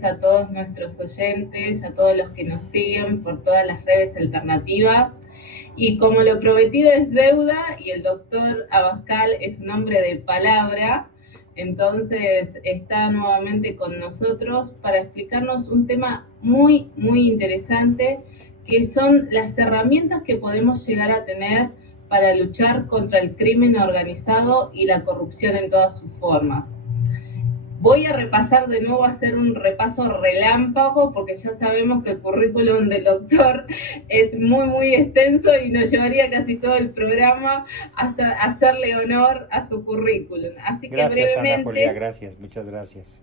tardes a todos nuestros oyentes, a todos los que nos siguen por todas las redes alternativas. Y como lo prometido es deuda y el doctor Abascal es un hombre de palabra, entonces está nuevamente con nosotros para explicarnos un tema muy, muy interesante, que son las herramientas que podemos llegar a tener para luchar contra el crimen organizado y la corrupción en todas sus formas. Voy a repasar de nuevo, a hacer un repaso relámpago, porque ya sabemos que el currículum del doctor es muy, muy extenso y nos llevaría casi todo el programa a hacerle honor a su currículum. Así que Gracias, Ana Julia, brevemente gracias, muchas gracias.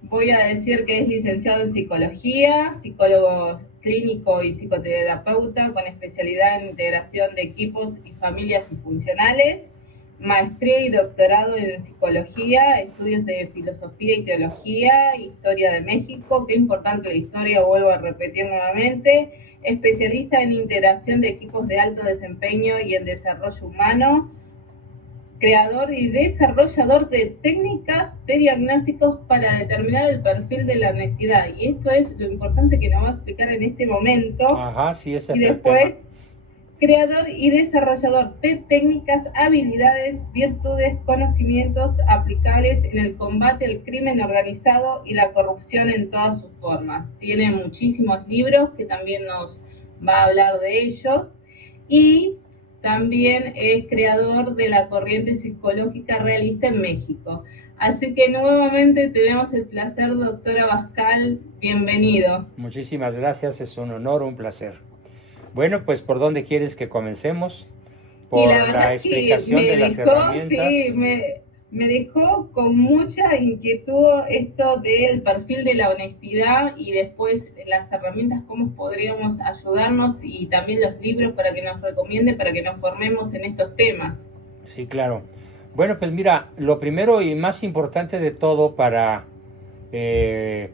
voy a decir que es licenciado en psicología, psicólogo clínico y psicoterapeuta con especialidad en integración de equipos y familias disfuncionales, maestría y doctorado en psicología, estudios de filosofía y teología, historia de México, qué importante la historia, vuelvo a repetir nuevamente, especialista en integración de equipos de alto desempeño y en desarrollo humano, creador y desarrollador de técnicas de diagnósticos para determinar el perfil de la honestidad. Y esto es lo importante que nos va a explicar en este momento. Ajá, sí, ese Y es el tema. después, creador y desarrollador de técnicas, habilidades, virtudes, conocimientos aplicables en el combate al crimen organizado y la corrupción en todas sus formas. Tiene muchísimos libros que también nos va a hablar de ellos. Y también es creador de la corriente psicológica realista en México. Así que nuevamente tenemos el placer, doctora Abascal, bienvenido. Muchísimas gracias, es un honor, un placer. Bueno, pues ¿por dónde quieres que comencemos? Y la ¿Por verdad la es que me explicación de las dejó, sí, herramientas? me dejó con mucha inquietud esto del perfil de la honestidad y después las herramientas, cómo podríamos ayudarnos y también los libros para que nos recomiende, para que nos formemos en estos temas. Sí, claro. Bueno, pues mira, lo primero y más importante de todo para eh,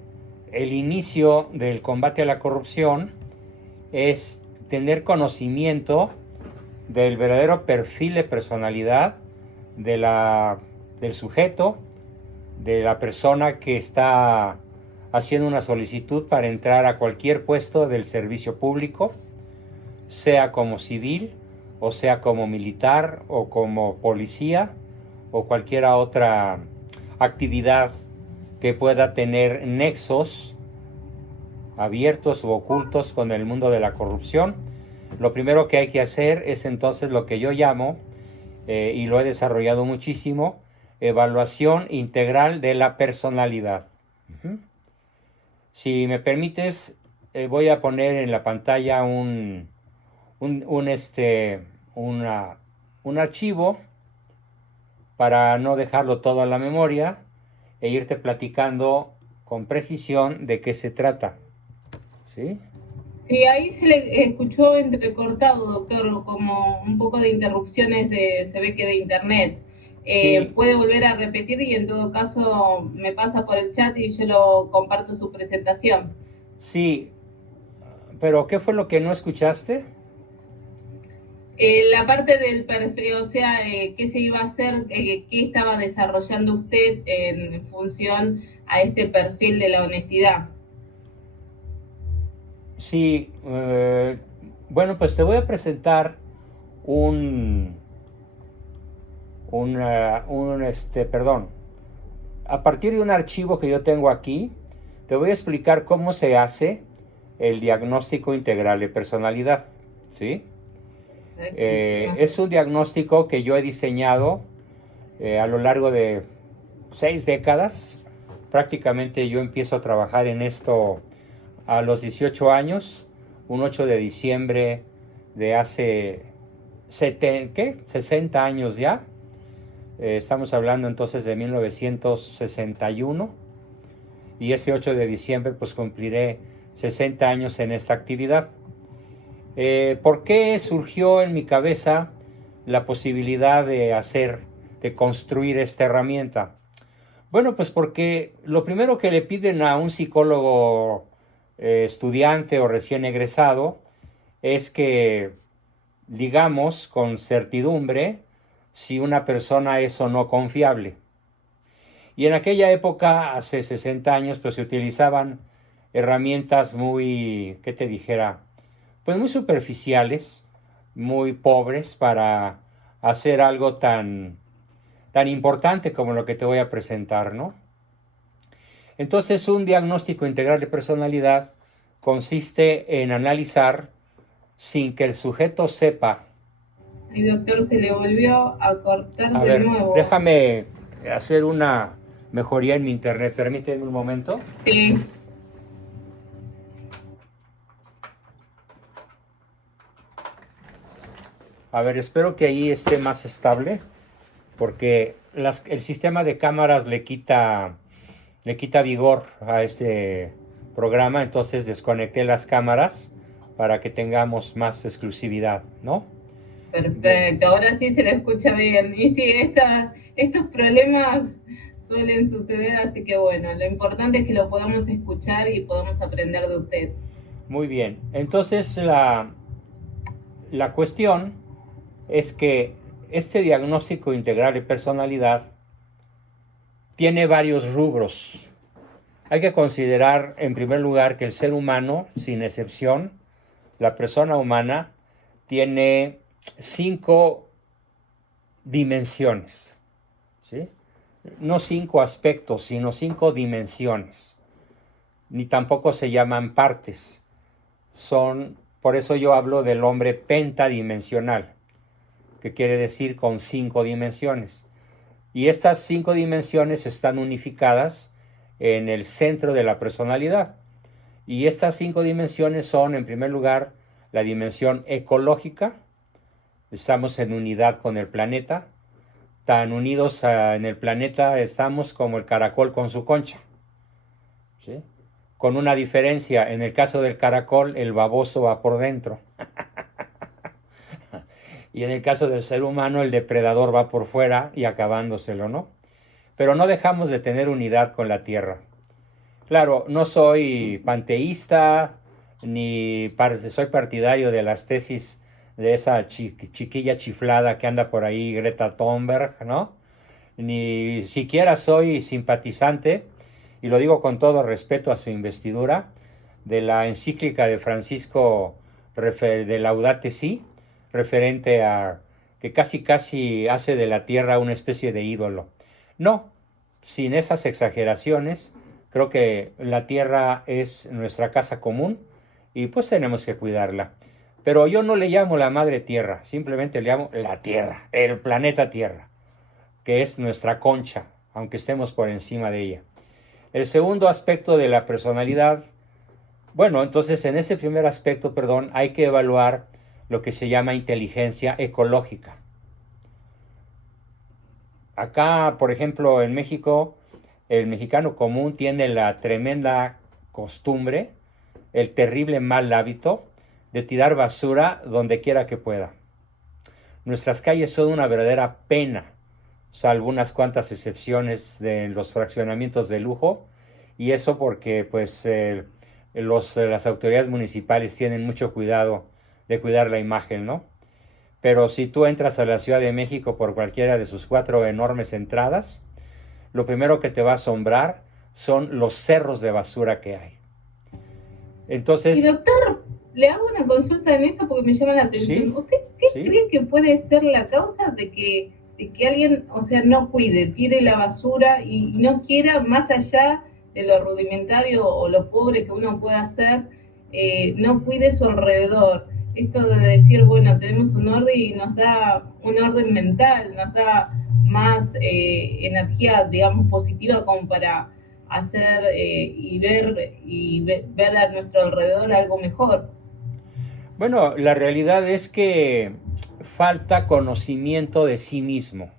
el inicio del combate a la corrupción es tener conocimiento del verdadero perfil de personalidad de del sujeto, de la persona que está haciendo una solicitud para entrar a cualquier puesto del servicio público, sea como civil, o sea como militar, o como policía, o cualquier otra actividad que pueda tener nexos abiertos u ocultos con el mundo de la corrupción. Lo primero que hay que hacer es entonces lo que yo llamo, y lo he desarrollado muchísimo, evaluación integral de la personalidad. Uh-huh. Si me permites, voy a poner en la pantalla un, un, este, una, un archivo para no dejarlo todo a la memoria e irte platicando con precisión de qué se trata. ¿Sí? Sí, ahí se le escuchó entrecortado, doctor, como un poco de interrupciones se ve que de internet. Sí, Puede volver a repetir y en todo caso me pasa por el chat y yo lo comparto su presentación. sí, pero ¿qué fue lo que no escuchaste? La parte del perfil, o sea, qué se iba a hacer, qué estaba desarrollando usted en función a este perfil de la honestidad. Sí, bueno, pues te voy a presentar un, perdón, a partir de un archivo que yo tengo aquí, te voy a explicar cómo se hace el diagnóstico integral de personalidad, ¿sí? Es un diagnóstico que yo he diseñado a lo largo de 6 décadas. Prácticamente yo empiezo a trabajar en esto a los 18 años, un 8 de diciembre de hace 60 años ya. Estamos hablando entonces de 1961 y este 8 de diciembre pues cumpliré 60 años en esta actividad. ¿Por qué surgió en mi cabeza la posibilidad de construir esta herramienta? Bueno, pues porque lo primero que le piden a un psicólogo estudiante o recién egresado es que digamos con certidumbre si una persona es o no confiable. Y en aquella época, hace 60 años, pues se utilizaban herramientas muy, ¿qué te dijera? Pues muy superficiales, muy pobres para hacer algo tan importante como lo que te voy a presentar, ¿no? Entonces, un diagnóstico integral de personalidad consiste en analizar sin que el sujeto sepa. Y doctor, se le volvió a cortar A de ver, nuevo. déjame hacer una mejoría en mi internet. Permíteme un momento. Sí, A ver, espero que ahí esté más estable, porque el sistema de cámaras le quita vigor a este programa, entonces desconecté las cámaras para que tengamos más exclusividad, ¿no? Bien. perfecto. Ahora sí se le escucha bien. Y sí, estos problemas suelen suceder, así que bueno, lo importante es que lo podamos escuchar y podamos aprender de usted. Muy bien. Entonces la cuestión es que este diagnóstico integral de personalidad tiene varios rubros. Hay que considerar, en primer lugar, que el ser humano, sin excepción, la persona humana, tiene 5 dimensiones, ¿sí? No 5 aspectos, sino 5 dimensiones. Ni tampoco se llaman partes. Por eso yo hablo del hombre pentadimensional, que quiere decir con 5 dimensiones. Y estas 5 dimensiones están unificadas en el centro de la personalidad. Y estas 5 dimensiones son, en primer lugar, la dimensión ecológica. Estamos en unidad con el planeta. Tan unidos en el planeta estamos como el caracol con su concha, ¿sí? Con una diferencia: en el caso del caracol, el baboso va por dentro. Y en el caso del ser humano, el depredador va por fuera y acabándoselo, ¿no? Pero no dejamos de tener unidad con la Tierra. Claro, no soy panteísta, ni soy partidario de las tesis de esa chiquilla chiflada que anda por ahí, Greta Thunberg, ¿no? Ni siquiera soy simpatizante, y lo digo con todo respeto a su investidura, de la encíclica de Francisco de Laudate Si, referente a que casi hace de la Tierra una especie de ídolo. No, sin esas exageraciones, creo que la Tierra es nuestra casa común y pues tenemos que cuidarla. Pero yo no le llamo la madre Tierra, simplemente le llamo la Tierra, el planeta Tierra, que es nuestra concha, aunque estemos por encima de ella. El segundo aspecto de la personalidad, bueno, entonces en ese primer aspecto, hay que evaluar lo que se llama inteligencia ecológica. Acá, por ejemplo, en México, el mexicano común tiene la tremenda costumbre, el terrible mal hábito de tirar basura donde quiera que pueda. Nuestras calles son una verdadera pena, salvo unas cuantas excepciones de los fraccionamientos de lujo, y eso porque pues las autoridades municipales tienen mucho cuidado de cuidar la imagen, ¿no? Pero si tú entras a la Ciudad de México por cualquiera de sus 4 enormes entradas, lo primero que te va a asombrar son los cerros de basura que hay. Entonces, y doctor, le hago una consulta en eso porque me llama la atención. ¿sí? ¿Usted qué cree que puede ser la causa de que alguien, o sea, no cuide, tire la basura y no quiera, más allá de lo rudimentario o lo pobre que uno pueda hacer, no cuide su alrededor? Esto de decir, bueno, tenemos un orden y nos da un orden mental, nos da más energía, digamos, positiva como para hacer ver a nuestro alrededor algo mejor. Bueno, la realidad es que falta conocimiento de sí mismo.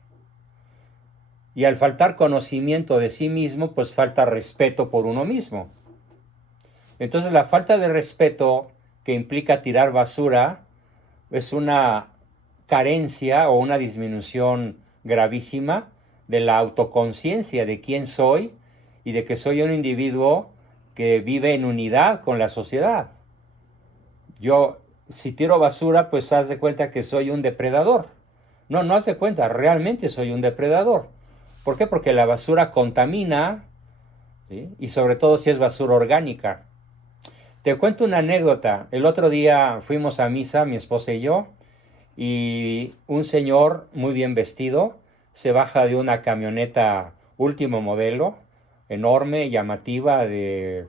Y al faltar conocimiento de sí mismo, pues falta respeto por uno mismo. Entonces la falta de respeto que implica tirar basura es una carencia o una disminución gravísima de la autoconciencia de quién soy y de que soy un individuo que vive en unidad con la sociedad. Yo, si tiro basura, pues haz de cuenta que soy un depredador. No haz de cuenta, realmente soy un depredador. ¿Por qué? Porque la basura contamina, ¿sí? Y sobre todo si es basura orgánica. Te cuento una anécdota. El otro día fuimos a misa, mi esposa y yo, y un señor muy bien vestido se baja de una camioneta último modelo, enorme, llamativa, de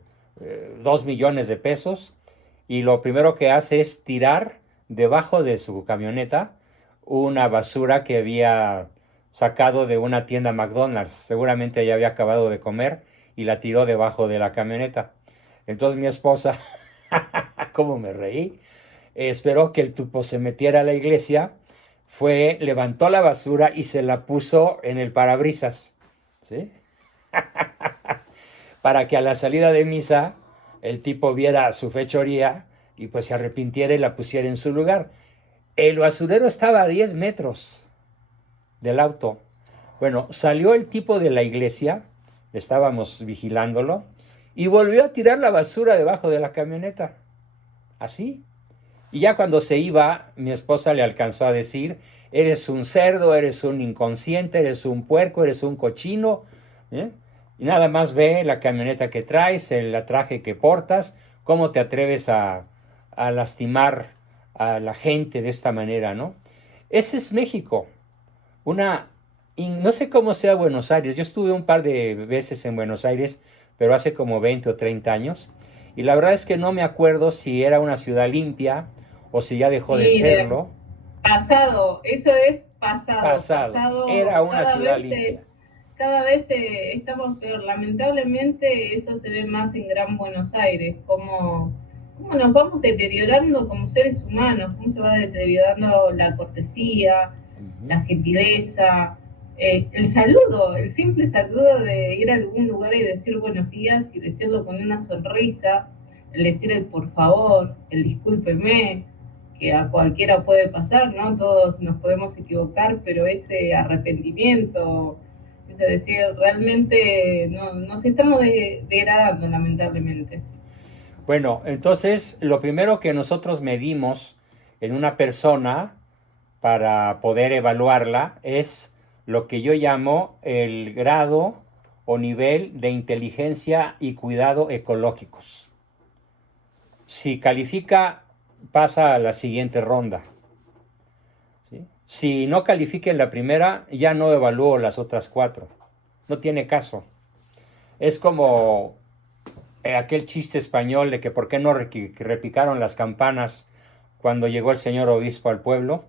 2 millones de pesos, y lo primero que hace es tirar debajo de su camioneta una basura que había sacado de una tienda McDonald's. Seguramente ya había acabado de comer y la tiró debajo de la camioneta. Entonces mi esposa, como me reí, esperó que el tipo se metiera a la iglesia, fue, levantó la basura y se la puso en el parabrisas, ¿sí? Para que a la salida de misa el tipo viera su fechoría y pues se arrepintiera y la pusiera en su lugar. El basurero estaba a 10 metros del auto. Bueno, salió el tipo de la iglesia, estábamos vigilándolo, y volvió a tirar la basura debajo de la camioneta. Así. Y ya cuando se iba, mi esposa le alcanzó a decir, eres un cerdo, eres un inconsciente, eres un puerco, eres un cochino, ¿eh? Y nada más ve la camioneta que traes, el traje que portas, cómo te atreves a lastimar a la gente de esta manera, ¿no? Ese es México. No sé cómo sea Buenos Aires. Yo estuve un par de veces en Buenos Aires, pero hace como 20 o 30 años. Y la verdad es que no me acuerdo si era una ciudad limpia o si ya dejó de Y serlo. pasado, eso es pasado, Pasado. Era pasado, una ciudad limpia. cada vez estamos peor. Lamentablemente eso se ve más en Gran Buenos Aires, cómo nos vamos deteriorando como seres humanos, cómo se va deteriorando la cortesía, Ujú. la gentileza, el saludo, el simple saludo de ir a algún lugar y decir buenos días y decirlo con una sonrisa, el decir el por favor, el discúlpeme, que a cualquiera puede pasar, ¿no? Todos nos podemos equivocar, pero ese arrepentimiento, es decir, realmente nos estamos degradando, lamentablemente. Bueno, entonces lo primero que nosotros medimos en una persona para poder evaluarla es lo que yo llamo el grado o nivel de inteligencia y cuidado ecológicos. Si califica, pasa a la siguiente ronda, ¿sí? Si no califica en la primera, ya no evalúo las otras 4. No tiene caso. Es como aquel chiste español de que por qué no repicaron las campanas cuando llegó el señor obispo al pueblo.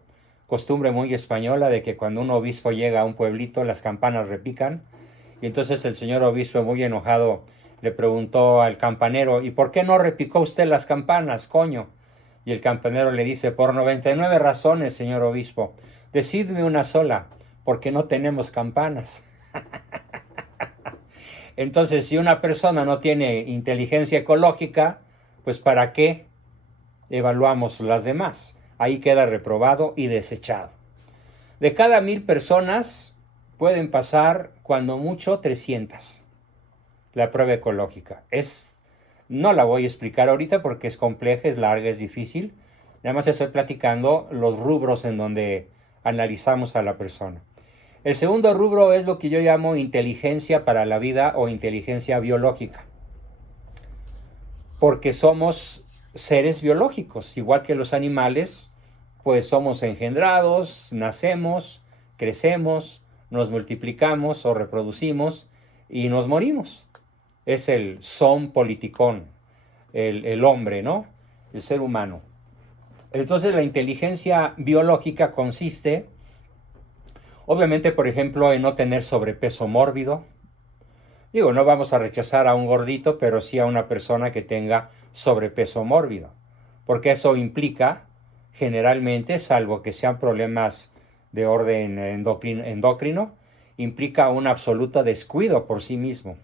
Costumbre muy española de que cuando un obispo llega a un pueblito las campanas repican. Y entonces el señor obispo, muy enojado, le preguntó al campanero, ¿y por qué no repicó usted las campanas, coño? Y el campanero le dice, por 99 razones, señor obispo. Decidme una sola, porque no tenemos campanas. Entonces, si una persona no tiene inteligencia ecológica, pues ¿para qué evaluamos las demás? Ahí queda reprobado y desechado. De cada 1000 personas pueden pasar cuando mucho 300 la prueba ecológica. No la voy a explicar ahorita porque es compleja, es larga, es difícil. Nada más estoy platicando los rubros en donde analizamos a la persona. El segundo rubro es lo que yo llamo inteligencia para la vida o inteligencia biológica. Porque somos seres biológicos, igual que los animales, pues somos engendrados, nacemos, crecemos, nos multiplicamos o reproducimos y nos morimos. Es el son politicón, el hombre, ¿no? El ser humano. Entonces la inteligencia biológica consiste, obviamente, por ejemplo, en no tener sobrepeso mórbido. Digo, no vamos a rechazar a un gordito, pero sí a una persona que tenga sobrepeso mórbido, porque eso implica, generalmente, salvo que sean problemas de orden endocrino, implica un absoluto descuido por sí mismo.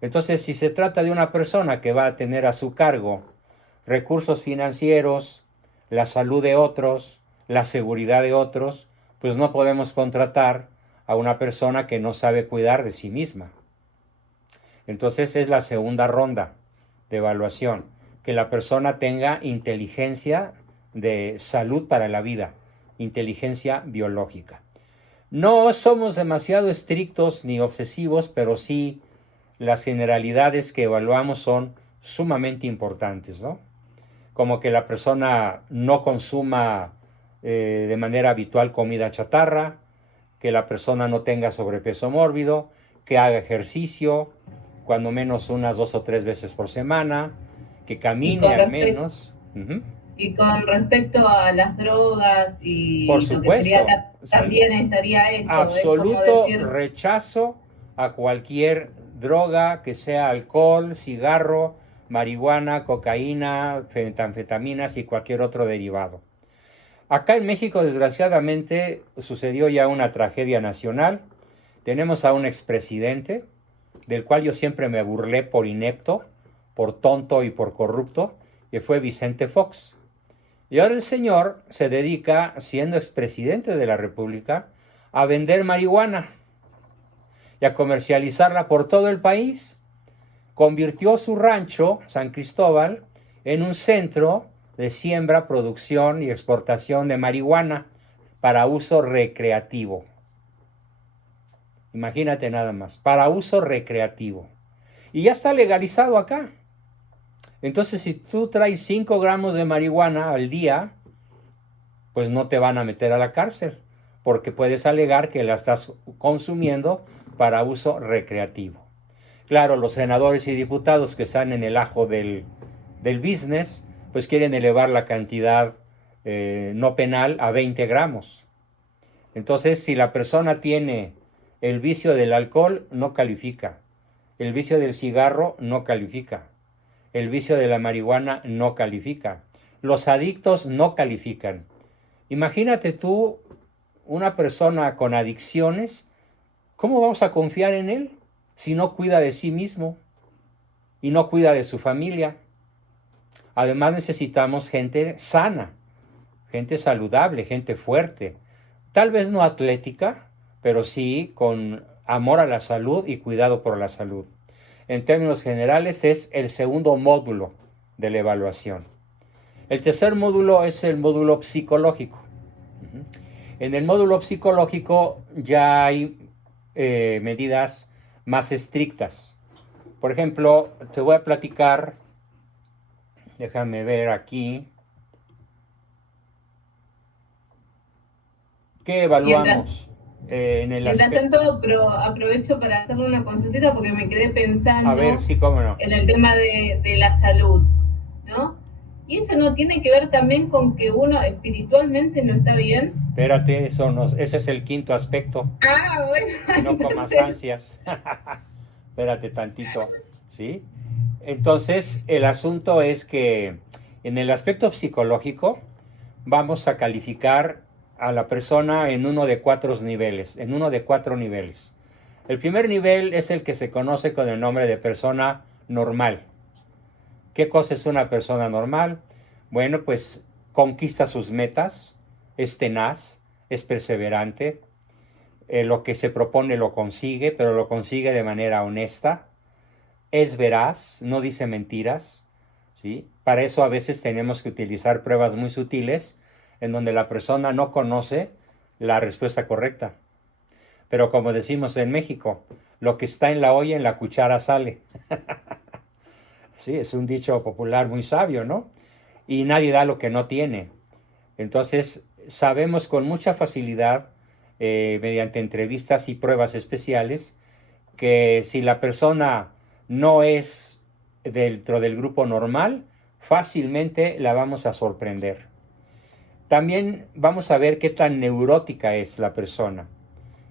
Entonces, si se trata de una persona que va a tener a su cargo recursos financieros, la salud de otros, la seguridad de otros, pues no podemos contratar a una persona que no sabe cuidar de sí misma. Entonces es la segunda ronda de evaluación, que la persona tenga inteligencia de salud para la vida, inteligencia biológica. No somos demasiado estrictos ni obsesivos, pero sí las generalidades que evaluamos son sumamente importantes, ¿no? Como que la persona no consuma de manera habitual comida chatarra, que la persona no tenga sobrepeso mórbido, que haga ejercicio, cuando menos unas 2 o 3 veces por semana, que Y camine con al respecto menos. Uh-huh. Y con respecto a las drogas Por y lo que sería supuesto, acá, sí. también estaría eso, es como Absoluto decir, rechazo a cualquier droga que sea alcohol, cigarro, marihuana, cocaína, metanfetaminas y cualquier otro derivado. Acá en México, desgraciadamente, sucedió ya una tragedia nacional. Tenemos a un expresidente, del cual yo siempre me burlé por inepto, por tonto y por corrupto, que fue Vicente Fox. Y ahora el señor se dedica, siendo expresidente de la República, a vender marihuana y a comercializarla por todo el país. Convirtió su rancho, San Cristóbal, en un centro de siembra, producción y exportación de marihuana para uso recreativo. Imagínate nada más, para uso recreativo. Y ya está legalizado acá. Entonces, si tú traes 5 gramos de marihuana al día, pues no te van a meter a la cárcel, porque puedes alegar que la estás consumiendo para uso recreativo. Claro, los senadores y diputados que están en el ajo del business, pues quieren elevar la cantidad no penal a 20 gramos. Entonces, si la persona tiene el vicio del alcohol, no califica. El vicio del cigarro no califica. El vicio de la marihuana no califica. Los adictos no califican. Imagínate tú, una persona con adicciones, ¿cómo vamos a confiar en él si no cuida de sí mismo y no cuida de su familia? Además necesitamos gente sana, gente saludable, gente fuerte, tal vez no atlética, pero sí con amor a la salud y cuidado por la salud. En términos generales es el segundo módulo de la evaluación. El tercer módulo es el módulo psicológico. En el módulo psicológico ya hay medidas más estrictas. Por ejemplo, te voy a platicar, déjame ver aquí, ¿qué mientras, evaluamos en el mientras aspecto? tanto, pero aprovecho para hacerle una consultita porque me quedé A ver, pensando sí, cómo no. en el tema de la salud, ¿no? Y eso no tiene que ver también con que uno espiritualmente no está bien. Espérate, ese es el quinto aspecto. Ah, bueno, Y no comas entonces, ansias. Espérate tantito, ¿sí? Entonces, el asunto es que en el aspecto psicológico vamos a calificar a la persona en uno de 4 niveles, en uno de 4 niveles. El primer nivel es el que se conoce con el nombre de persona normal. ¿Qué cosa es una persona normal? Bueno, pues conquista sus metas, es tenaz, es perseverante, lo que se propone lo consigue, pero lo consigue de manera honesta, es veraz, no dice mentiras, ¿sí? Para eso a veces tenemos que utilizar pruebas muy sutiles en donde la persona no conoce la respuesta correcta. Pero como decimos en México, lo que está en la olla en la cuchara sale. Sí, es un dicho popular muy sabio, ¿no? Y nadie da lo que no tiene. Entonces, sabemos con mucha facilidad, mediante entrevistas y pruebas especiales, que si la persona no es dentro del grupo normal, fácilmente la vamos a sorprender. También vamos a ver qué tan neurótica es la persona.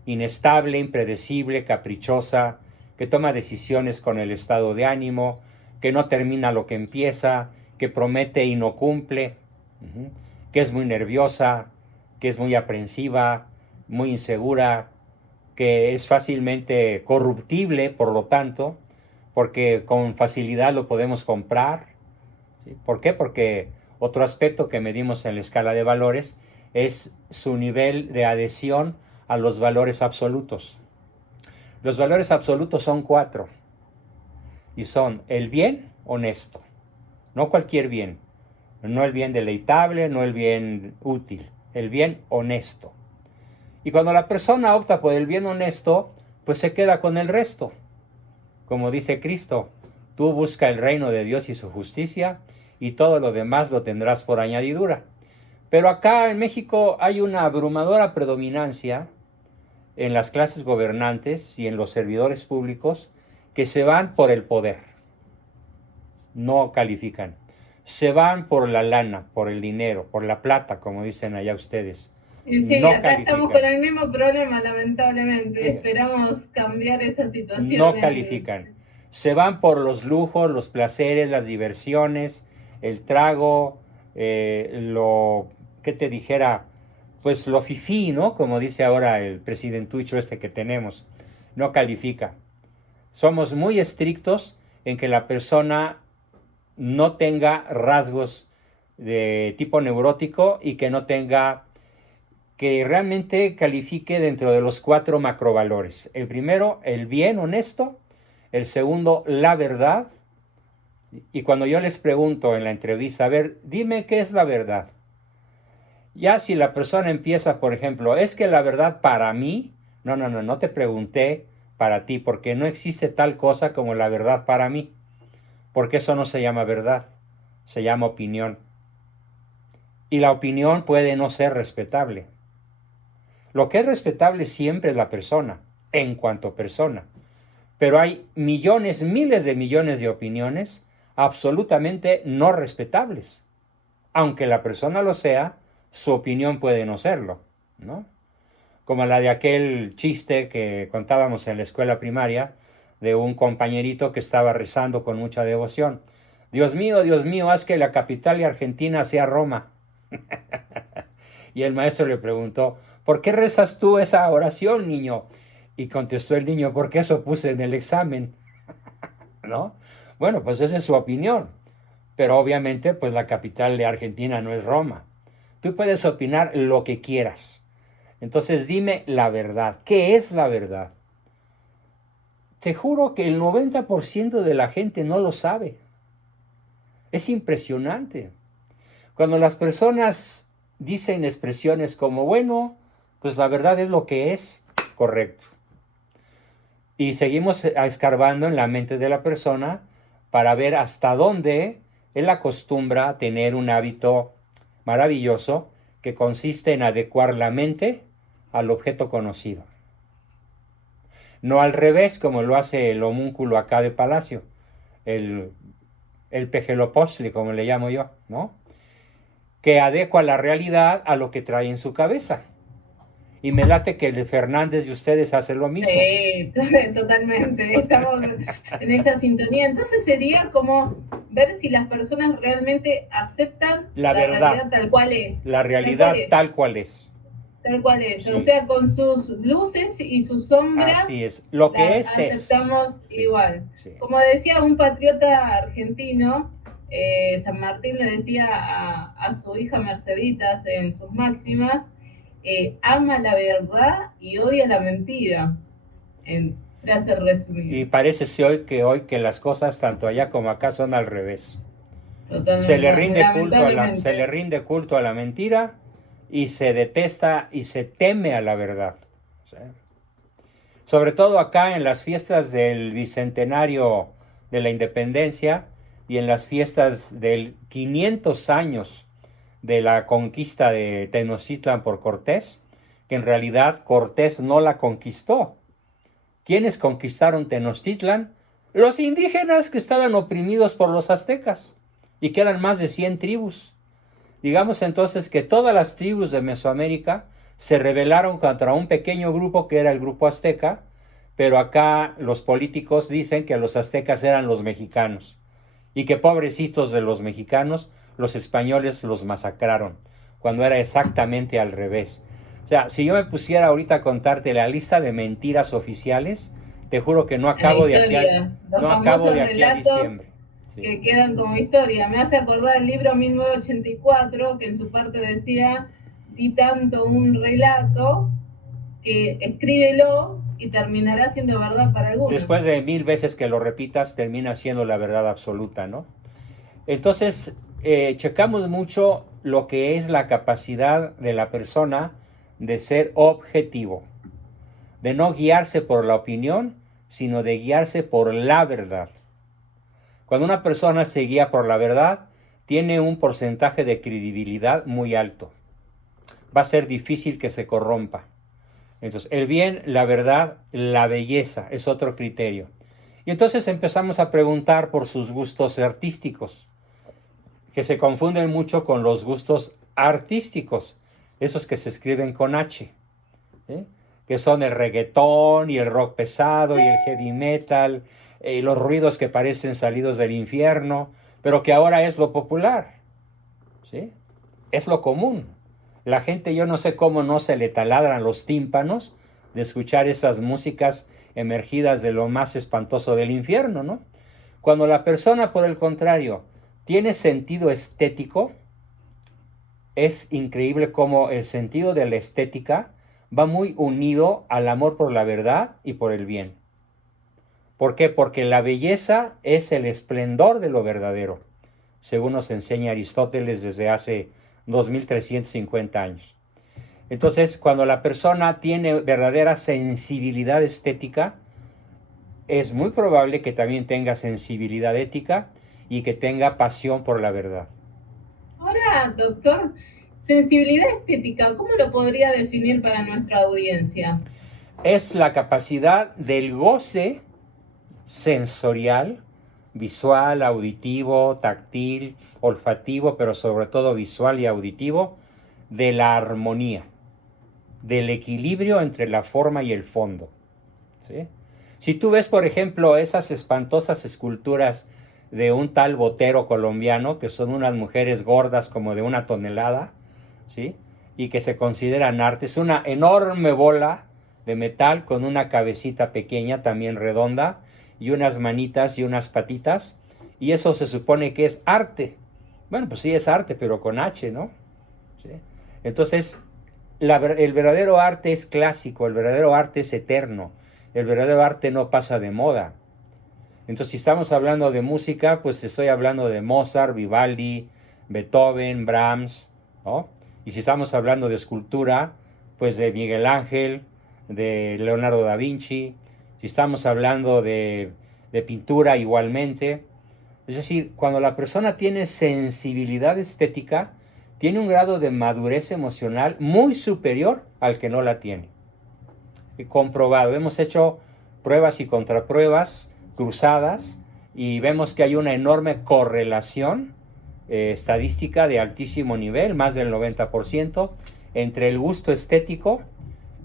Inestable, impredecible, caprichosa, que toma decisiones con el estado de ánimo, que no termina lo que empieza, que promete y no cumple, que es muy nerviosa, que es muy aprensiva, muy insegura, que es fácilmente corruptible, por lo tanto, porque con facilidad lo podemos comprar. ¿Sí? ¿Por qué? Porque otro aspecto que medimos en la escala de valores es su nivel de adhesión a los valores absolutos. Los valores absolutos son 4 y son el bien honesto, no cualquier bien, no el bien deleitable, no el bien útil, el bien honesto. Y cuando la persona opta por el bien honesto, pues se queda con el resto. Como dice Cristo, tú busca el reino de Dios y su justicia, y todo lo demás lo tendrás por añadidura. Pero acá en México hay una abrumadora predominancia en las clases gobernantes y en los servidores públicos que se van por el poder. No califican. Se van por la lana, por el dinero, por la plata, como dicen allá ustedes. Y sí, No acá califican. estamos con el mismo problema, lamentablemente. Esperamos cambiar esa situación. No califican. Se van por los lujos, los placeres, las diversiones, el trago, ¿qué te dijera? Pues lo fifí, ¿no? Como dice ahora el presidentucho este que tenemos. No califica. Somos muy estrictos en que la persona no tenga rasgos de tipo neurótico y que no tenga, que realmente califique dentro de los 4 macrovalores. El primero, el bien honesto. El segundo, la verdad. Y cuando yo les pregunto en la entrevista, a ver, dime qué es la verdad. Ya si la persona empieza, por ejemplo, es que la verdad para mí, no te pregunté para ti, porque no existe tal cosa como la verdad para mí. Porque eso no se llama verdad, se llama opinión. Y la opinión puede no ser respetable. Lo que es respetable siempre es la persona, en cuanto persona. Pero hay millones, miles de millones de opiniones absolutamente no respetables. Aunque la persona lo sea, su opinión puede no serlo, ¿no? Como la de aquel chiste que contábamos en la escuela primaria de un compañerito que estaba rezando con mucha devoción. Dios mío, haz que la capital de Argentina sea Roma. Y el maestro le preguntó, ¿por qué rezas tú esa oración, niño? Y contestó el niño, porque eso puse en el examen, ¿no? Bueno, pues esa es su opinión. Pero obviamente, pues la capital de Argentina no es Roma. Tú puedes opinar lo que quieras. Entonces dime la verdad. ¿Qué es la verdad? Te juro que el 90% de la gente no lo sabe. Es impresionante. Cuando las personas dicen expresiones como, bueno, pues la verdad es lo que es, correcto. Y seguimos escarbando en la mente de la persona para ver hasta dónde él acostumbra a tener un hábito maravilloso que consiste en adecuar la mente al objeto conocido. No al revés, como lo hace el homúnculo acá de Palacio, el pejelopostli, como le llamo yo, ¿no? Que adecua la realidad a lo que trae en su cabeza. Y me late que el de Fernández de ustedes hace lo mismo. Sí, totalmente. Estamos en esa sintonía. Entonces sería como ver si las personas realmente aceptan la realidad tal cual es. La realidad tal cual es. Tal cual es. Sí. O sea, con sus luces y sus sombras. Así es. Lo que aceptamos igual. Sí. Como decía un patriota argentino, San Martín le decía a su hija Merceditas en sus máximas, ama la verdad y odia la mentira, en frase resumida. Y parece hoy que las cosas tanto allá como acá son al revés. Totalmente. Se le rinde culto a la mentira y se detesta y se teme a la verdad. ¿Sí? Sobre todo acá en las fiestas del bicentenario de la independencia y en las fiestas del 500 años de la conquista de Tenochtitlan por Cortés, que en realidad Cortés no la conquistó. ¿Quiénes conquistaron Tenochtitlan? Los indígenas que estaban oprimidos por los aztecas y que eran más de 100 tribus. Digamos entonces que todas las tribus de Mesoamérica se rebelaron contra un pequeño grupo que era el grupo azteca, pero acá los políticos dicen que los aztecas eran los mexicanos y que pobrecitos de los mexicanos, los españoles los masacraron, cuando era exactamente al revés. O sea, si yo me pusiera ahorita a contarte la lista de mentiras oficiales, te juro que no acabo de aquí a diciembre. Sí. Que quedan como historia. Me hace acordar el libro 1984, que en su parte decía, di tanto un relato que escríbelo y terminará siendo verdad para algunos. Después de 1000 veces que lo repitas, termina siendo la verdad absoluta, ¿no? Entonces, checamos mucho lo que es la capacidad de la persona de ser objetivo, de no guiarse por la opinión, sino de guiarse por la verdad. Cuando una persona se guía por la verdad, tiene un porcentaje de credibilidad muy alto. Va a ser difícil que se corrompa. Entonces, el bien, la verdad, la belleza es otro criterio. Y entonces empezamos a preguntar por sus gustos artísticos, que se confunden mucho con los gustos artísticos, esos que se escriben con H, ¿sí? Que son el reggaetón y el rock pesado y el heavy metal, los ruidos que parecen salidos del infierno, pero que ahora es lo popular, ¿sí? Es lo común. La gente, yo no sé cómo no se le taladran los tímpanos de escuchar esas músicas emergidas de lo más espantoso del infierno, ¿no? Cuando la persona, por el contrario, tiene sentido estético, es increíble cómo el sentido de la estética va muy unido al amor por la verdad y por el bien. ¿Por qué? Porque la belleza es el esplendor de lo verdadero, según nos enseña Aristóteles desde hace 2350 años. Entonces, cuando la persona tiene verdadera sensibilidad estética, es muy probable que también tenga sensibilidad ética y que tenga pasión por la verdad. Ahora, doctor, sensibilidad estética, ¿cómo lo podría definir para nuestra audiencia? Es la capacidad del goce sensorial, visual, auditivo, táctil, olfativo, pero sobre todo visual y auditivo, de la armonía, del equilibrio entre la forma y el fondo, ¿sí? Si tú ves, por ejemplo, esas espantosas esculturas de un tal Botero colombiano, que son unas mujeres gordas como de 1 tonelada, ¿sí? Y que se consideran arte, es una enorme bola de metal con una cabecita pequeña, también redonda, y unas manitas y unas patitas, y eso se supone que es arte. Bueno, pues sí es arte, pero con H, ¿no? ¿Sí? Entonces, el verdadero arte es clásico, el verdadero arte es eterno, el verdadero arte no pasa de moda. Entonces, si estamos hablando de música, pues estoy hablando de Mozart, Vivaldi, Beethoven, Brahms, ¿no? Y si estamos hablando de escultura, pues de Miguel Ángel, de Leonardo da Vinci. Si estamos hablando de pintura, igualmente. Es decir, cuando la persona tiene sensibilidad estética, tiene un grado de madurez emocional muy superior al que no la tiene. Comprobado, hemos hecho pruebas y contrapruebas cruzadas y vemos que hay una enorme correlación estadística de altísimo nivel, más del 90%, entre el gusto estético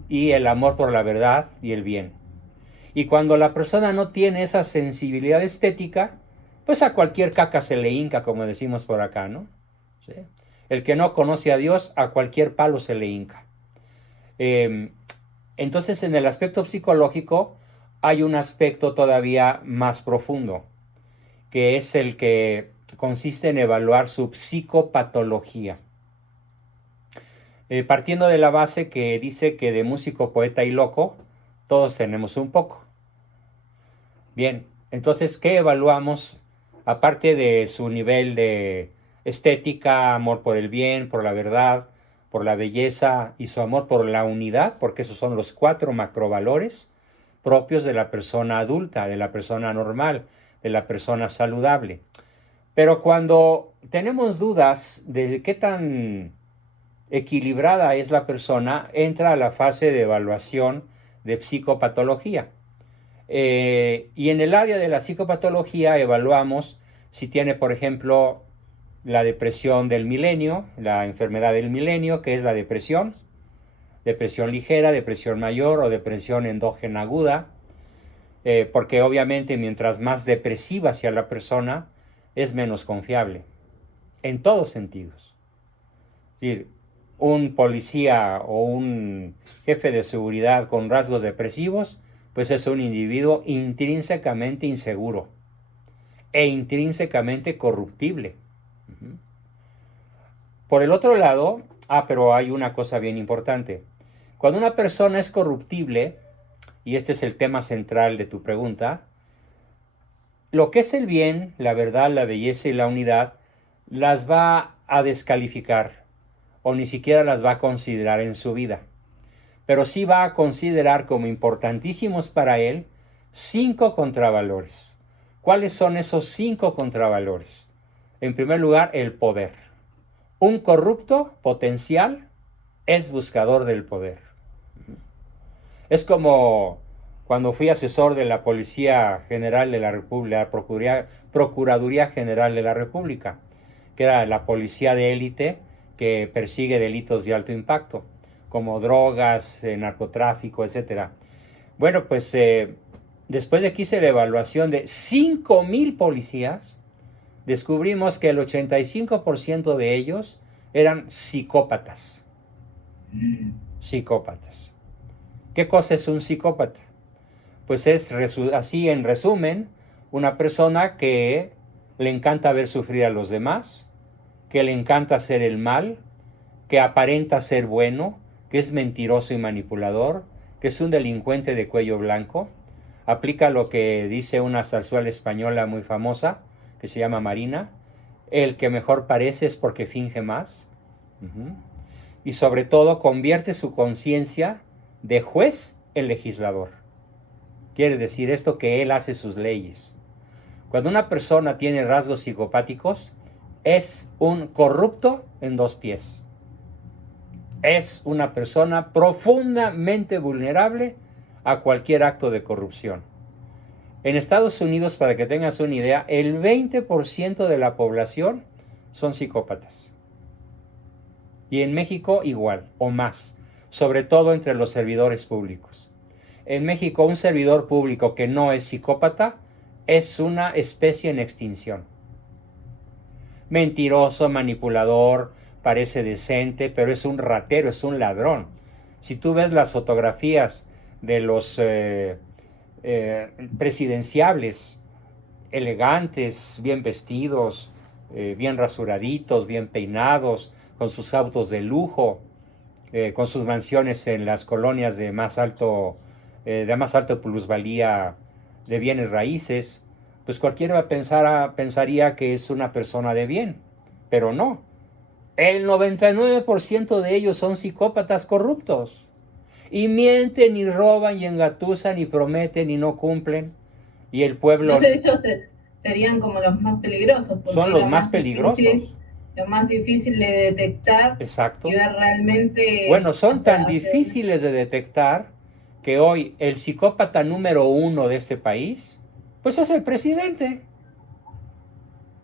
y el amor por la verdad y el bien. Y cuando la persona no tiene esa sensibilidad estética, pues a cualquier caca se le hinca, como decimos por acá, ¿no? ¿Sí? El que no conoce a Dios, a cualquier palo se le hinca. Entonces, en el aspecto psicológico, hay un aspecto todavía más profundo, que es el que consiste en evaluar su psicopatología. Partiendo de la base que dice que de músico, poeta y loco, todos tenemos un poco. Bien, entonces, ¿qué evaluamos? Aparte de su nivel de estética, amor por el bien, por la verdad, por la belleza y su amor por la unidad, porque esos son los 4 macrovalores propios de la persona adulta, de la persona normal, de la persona saludable. Pero cuando tenemos dudas de qué tan equilibrada es la persona, entra a la fase de evaluación de psicopatología. Y en el área de la psicopatología evaluamos si tiene, por ejemplo, la depresión del milenio, la enfermedad del milenio, que es la depresión ligera, depresión mayor o depresión endógena aguda, porque obviamente mientras más depresiva sea la persona, es menos confiable, en todos sentidos. Es decir, un policía o un jefe de seguridad con rasgos depresivos, pues es un individuo intrínsecamente inseguro e intrínsecamente corruptible. Por el otro lado, pero hay una cosa bien importante. Cuando una persona es corruptible, y este es el tema central de tu pregunta, lo que es el bien, la verdad, la belleza y la unidad, las va a descalificar o ni siquiera las va a considerar en su vida. pero sí va a considerar como importantísimos para él 5 contravalores. ¿Cuáles son esos 5 contravalores? En primer lugar, el poder. Un corrupto potencial es buscador del poder. Es como cuando fui asesor de la Policía General de la República, Procuraduría General de la República, que era la policía de élite que persigue delitos de alto impacto, como drogas, narcotráfico, etc. Bueno, pues después de que hice la evaluación de 5,000 policías, descubrimos que el 85% de ellos eran psicópatas. Psicópatas. ¿Qué cosa es un psicópata? Pues es, así en resumen, una persona que le encanta ver sufrir a los demás, que le encanta hacer el mal, que aparenta ser bueno, que es mentiroso y manipulador, que es un delincuente de cuello blanco. Aplica lo que dice una zarzuela española muy famosa, que se llama Marina: el que mejor parece es porque finge más. Y sobre todo convierte su conciencia de juez en legislador. Quiere decir esto, que él hace sus leyes. Cuando una persona tiene rasgos psicopáticos, es un corrupto en 2 pies. Es una persona profundamente vulnerable a cualquier acto de corrupción. En Estados Unidos, para que tengas una idea, el 20% de la población son psicópatas. Y en México igual, o más, sobre todo entre los servidores públicos. En México, un servidor público que no es psicópata es una especie en extinción. Mentiroso, manipulador, parece decente, pero es un ratero, es un ladrón. Si tú ves las fotografías de los presidenciables, elegantes, bien vestidos, bien rasuraditos, bien peinados, con sus autos de lujo, con sus mansiones en las colonias de más alta plusvalía de bienes raíces, pues cualquiera pensaría que es una persona de bien, pero no. El 99% de ellos son psicópatas corruptos. Y mienten y roban y engatusan y prometen y no cumplen. Y el pueblo... Entonces ellos serían como los más peligrosos. Son los más peligrosos. Lo más difícil de detectar. Exacto. Y ver realmente... Bueno, son tan difíciles de detectar que hoy el psicópata número 1 de este país, pues es el presidente.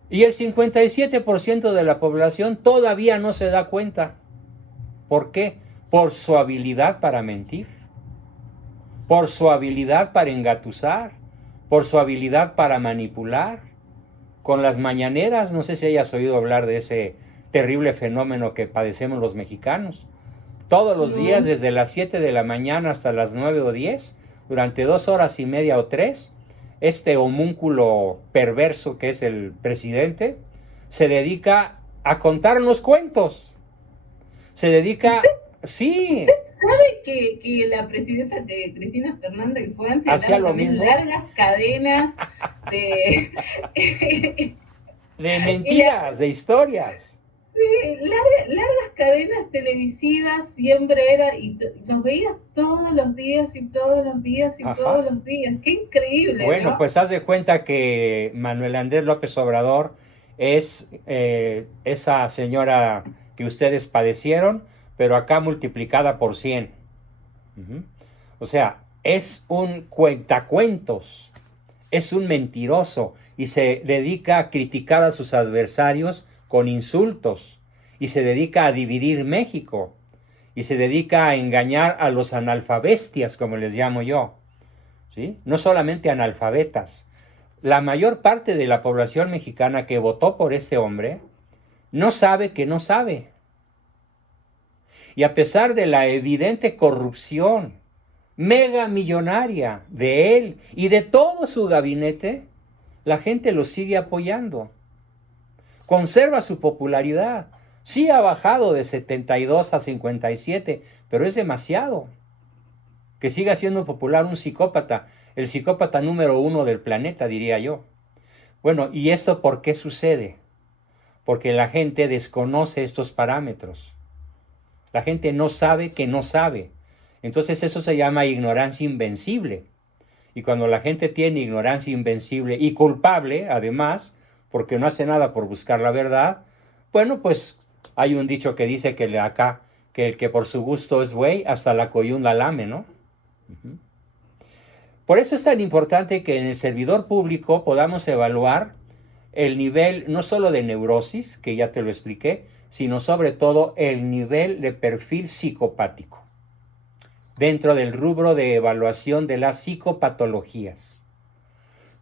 Y el 57% de la población todavía no se da cuenta. ¿Por qué? Por su habilidad para mentir, por su habilidad para engatusar, por su habilidad para manipular. Con las mañaneras, no sé si hayas oído hablar de ese terrible fenómeno que padecemos los mexicanos. Todos los días, desde las 7 de la mañana hasta las 9 o 10, durante 2 horas y media o 3, este homúnculo perverso que es el presidente se dedica a contarnos cuentos. Se dedica... Sí. ¿Usted sabe que la presidenta de Cristina Fernández, que fue antes, hacía lo mismo? Largas cadenas de mentiras, de historias. Sí, largas cadenas televisivas siempre era, y los veías todos los días y todos los días y todos los días. Qué increíble. Bueno, ¿no? Pues haz de cuenta que Manuel Andrés López Obrador es esa señora que ustedes padecieron, pero acá multiplicada por 100. O sea, es un cuentacuentos, es un mentiroso y se dedica a criticar a sus adversarios con insultos y se dedica a dividir México y se dedica a engañar a los analfabestias, como les llamo yo, ¿sí? No solamente analfabetas. La mayor parte de la población mexicana que votó por este hombre no sabe que no sabe. Y a pesar de la evidente corrupción mega millonaria de él y de todo su gabinete, la gente lo sigue apoyando. Conserva su popularidad. Sí ha bajado de 72 a 57, pero es demasiado. Que siga siendo popular un psicópata, el psicópata número 1 del planeta, diría yo. Bueno, ¿y esto por qué sucede? Porque la gente desconoce estos parámetros. La gente no sabe que no sabe. Entonces eso se llama ignorancia invencible. Y cuando la gente tiene ignorancia invencible y culpable, además, porque no hace nada por buscar la verdad, bueno, pues hay un dicho que dice que el que por su gusto es buey, hasta la coyunda lame, ¿no? Uh-huh. Por eso es tan importante que en el servidor público podamos evaluar el nivel no solo de neurosis, que ya te lo expliqué, sino sobre todo el nivel de perfil psicopático, dentro del rubro de evaluación de las psicopatologías.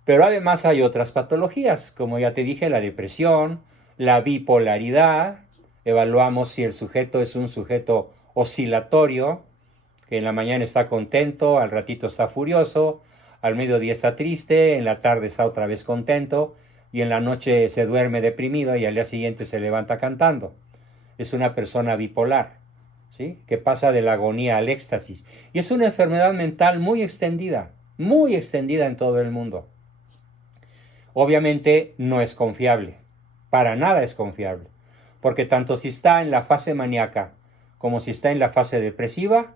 Pero además hay otras patologías, como ya te dije, la depresión, la bipolaridad. Evaluamos si el sujeto es un sujeto oscilatorio, que en la mañana está contento, al ratito está furioso, al mediodía está triste, en la tarde está otra vez contento, y en la noche se duerme deprimido y al día siguiente se levanta cantando. Es una persona bipolar, ¿sí? Que pasa de la agonía al éxtasis. Y es una enfermedad mental muy extendida en todo el mundo. Obviamente no es confiable, para nada es confiable, porque tanto si está en la fase maníaca como si está en la fase depresiva,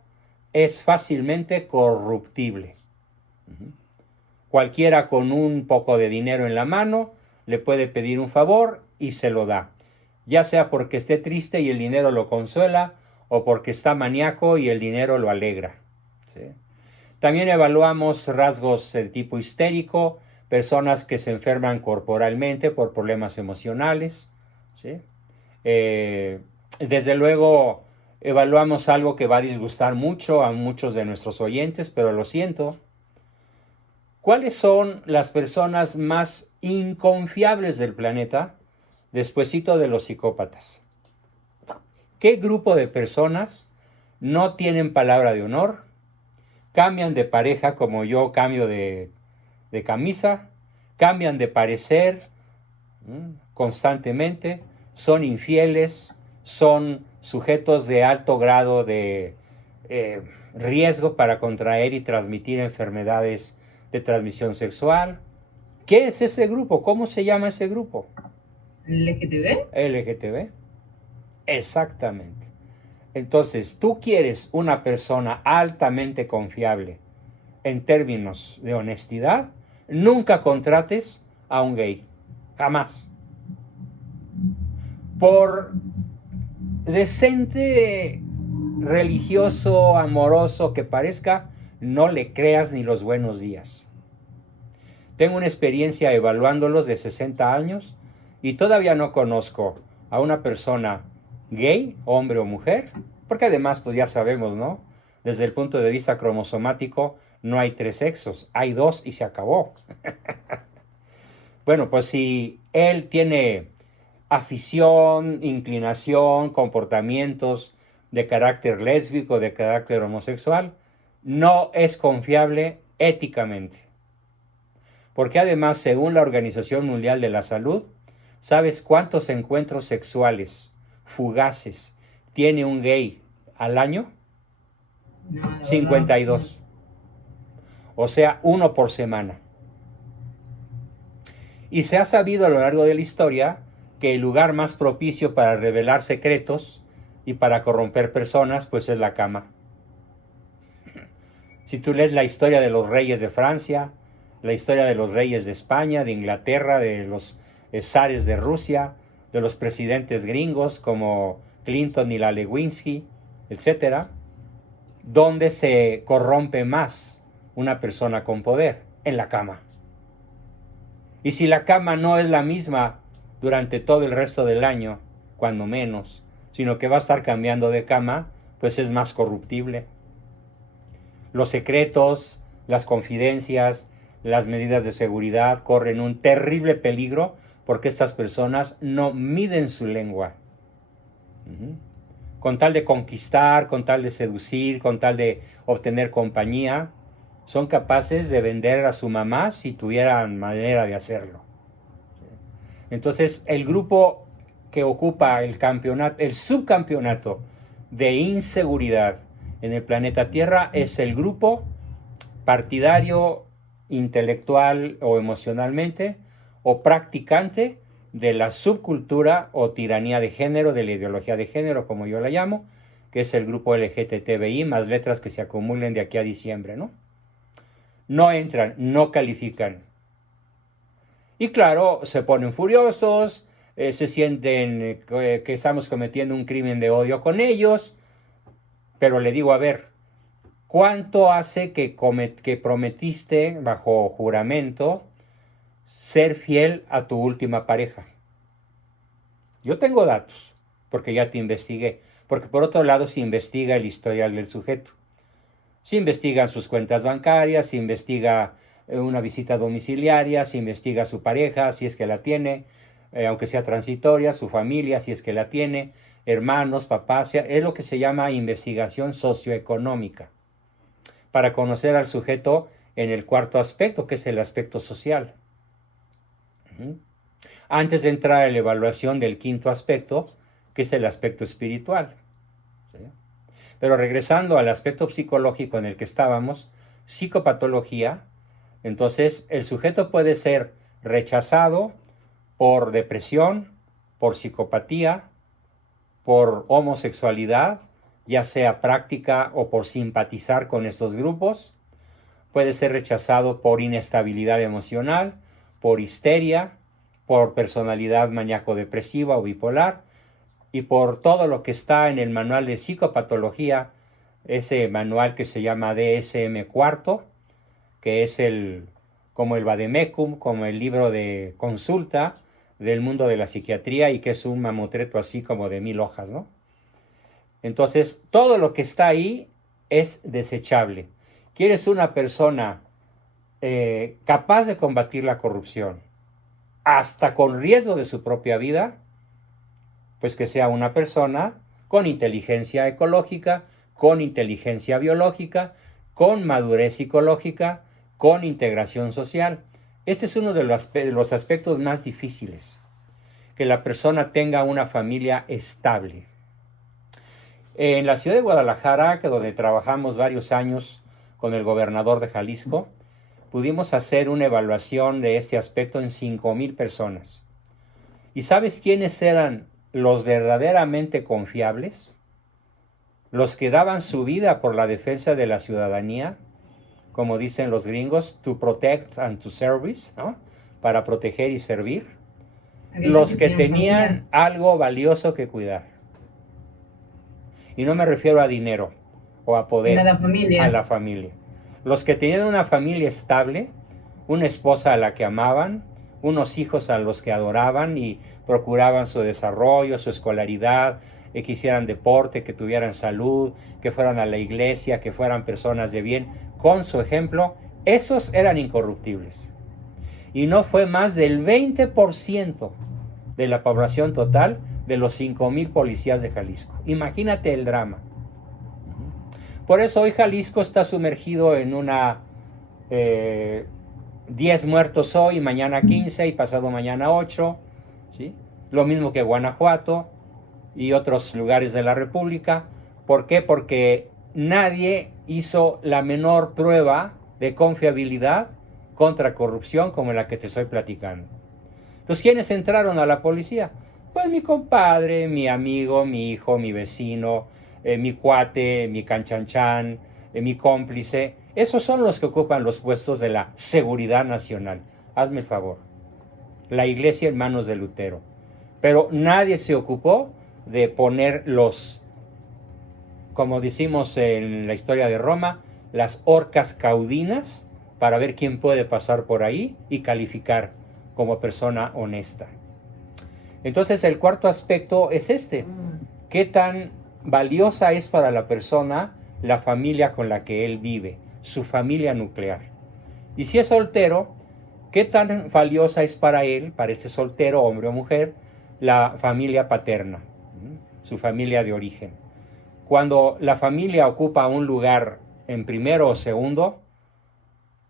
es fácilmente corruptible. Cualquiera con un poco de dinero en la mano le puede pedir un favor y se lo da, ya sea porque esté triste y el dinero lo consuela, o porque está maníaco y el dinero lo alegra, ¿sí? También evaluamos rasgos de tipo histérico, personas que se enferman corporalmente por problemas emocionales, ¿sí? Desde luego evaluamos algo que va a disgustar mucho a muchos de nuestros oyentes, pero lo siento. ¿Cuáles son las personas más inconfiables del planeta despuesito de los psicópatas? ¿Qué grupo de personas no tienen palabra de honor? Cambian de pareja como yo cambio de camisa, cambian de parecer constantemente, son infieles, son sujetos de alto grado de riesgo para contraer y transmitir enfermedades de transmisión sexual. ¿Qué es ese grupo? ¿Cómo se llama ese grupo? ¿LGTB? LGTB. Exactamente. Entonces, tú quieres una persona altamente confiable en términos de honestidad, nunca contrates a un gay. Jamás. Por decente, religioso, amoroso que parezca, no le creas ni los buenos días. Tengo una experiencia evaluándolos de 60 años y todavía no conozco a una persona gay, hombre o mujer, porque además, pues ya sabemos, ¿no? Desde el punto de vista cromosomático, no hay 3 sexos, hay 2 y se acabó. Bueno, pues si él tiene afición, inclinación, comportamientos de carácter lésbico, de carácter homosexual, no es confiable éticamente. Porque además, según la Organización Mundial de la Salud, ¿sabes cuántos encuentros sexuales fugaces tiene un gay al año? No, 52. O sea, 1 por semana. Y se ha sabido a lo largo de la historia que el lugar más propicio para revelar secretos y para corromper personas, pues es la cama. Si tú lees la historia de los reyes de Francia, la historia de los reyes de España, de Inglaterra, de los zares de Rusia, de los presidentes gringos como Clinton y la Lewinsky, etc., ¿dónde se corrompe más una persona con poder? En la cama. Y si la cama no es la misma durante todo el resto del año, cuando menos, sino que va a estar cambiando de cama, pues es más corruptible. Los secretos, las confidencias, las medidas de seguridad corren un terrible peligro porque estas personas no miden su lengua. Con tal de conquistar, con tal de seducir, con tal de obtener compañía, son capaces de vender a su mamá si tuvieran manera de hacerlo. Entonces, el grupo que ocupa el subcampeonato de inseguridad en el planeta Tierra es el grupo partidario, intelectual o emocionalmente, o practicante de la subcultura o tiranía de género, de la ideología de género, como yo la llamo, que es el grupo LGTBI, más letras que se acumulen de aquí a diciembre, ¿no? No entran, no califican. Y claro, se ponen furiosos, se sienten que estamos cometiendo un crimen de odio con ellos, pero le digo, a ver, ¿cuánto hace que prometiste bajo juramento ser fiel a tu última pareja? Yo tengo datos, porque ya te investigué, porque por otro lado se investiga el historial del sujeto. Se investigan sus cuentas bancarias, se investiga una visita domiciliaria, se investiga su pareja, si es que la tiene, aunque sea transitoria, su familia, si es que la tiene, hermanos, papás, es lo que se llama investigación socioeconómica, para conocer al sujeto en el cuarto aspecto, que es el aspecto social. Antes de entrar a la evaluación del quinto aspecto, que es el aspecto espiritual. ¿Sí? Pero regresando al aspecto psicológico en el que estábamos, psicopatología, entonces el sujeto puede ser rechazado por depresión, por psicopatía, por homosexualidad, ya sea práctica o por simpatizar con estos grupos. Puede ser rechazado por inestabilidad emocional, por histeria, por personalidad maníaco-depresiva o bipolar, y por todo lo que está en el manual de psicopatología, ese manual que se llama DSM-4, que es como el Vademecum, como el libro de consulta del mundo de la psiquiatría, y que es un mamotreto así como de 1000 hojas, ¿no? Entonces, todo lo que está ahí es desechable. ¿Quieres una persona capaz de combatir la corrupción, hasta con riesgo de su propia vida? Pues que sea una persona con inteligencia ecológica, con inteligencia biológica, con madurez psicológica, con integración social. Este es uno de los aspectos más difíciles, que la persona tenga una familia estable. En la ciudad de Guadalajara, donde trabajamos varios años con el gobernador de Jalisco, pudimos hacer una evaluación de este aspecto en 5,000 personas. ¿Y sabes quiénes eran los verdaderamente confiables? Los que daban su vida por la defensa de la ciudadanía, como dicen los gringos, to protect and to service, ¿no? Para proteger y servir. Los que tenían algo valioso que cuidar. Y no me refiero a dinero o a poder, a la familia. Los que tenían una familia estable, una esposa a la que amaban, unos hijos a los que adoraban y procuraban su desarrollo, su escolaridad, que hicieran deporte, que tuvieran salud, que fueran a la iglesia, que fueran personas de bien, con su ejemplo, esos eran incorruptibles. Y no fue más del 20% de la población total de los 5,000 policías de Jalisco. Imagínate el drama. Por eso hoy Jalisco está sumergido en una 10 muertos hoy, mañana 15 y pasado mañana 8, ¿sí? Lo mismo que Guanajuato y otros lugares de la República. ¿Por qué? Porque nadie hizo la menor prueba de confiabilidad contra corrupción como la que te estoy platicando. Entonces, ¿quiénes entraron a la policía? Pues mi compadre, mi amigo, mi hijo, mi vecino, mi cuate, mi canchanchan, mi cómplice. Esos son los que ocupan los puestos de la seguridad nacional. Hazme el favor. La iglesia en manos de Lutero. Pero nadie se ocupó de poner como decimos en la historia de Roma, las horcas caudinas para ver quién puede pasar por ahí y calificar como persona honesta. Entonces el cuarto aspecto es este. ¿Qué tan valiosa es para la persona la familia con la que él vive, su familia nuclear? Y si es soltero, ¿qué tan valiosa es para él, para ese soltero, hombre o mujer, la familia paterna, su familia de origen? Cuando la familia ocupa un lugar en primero o segundo,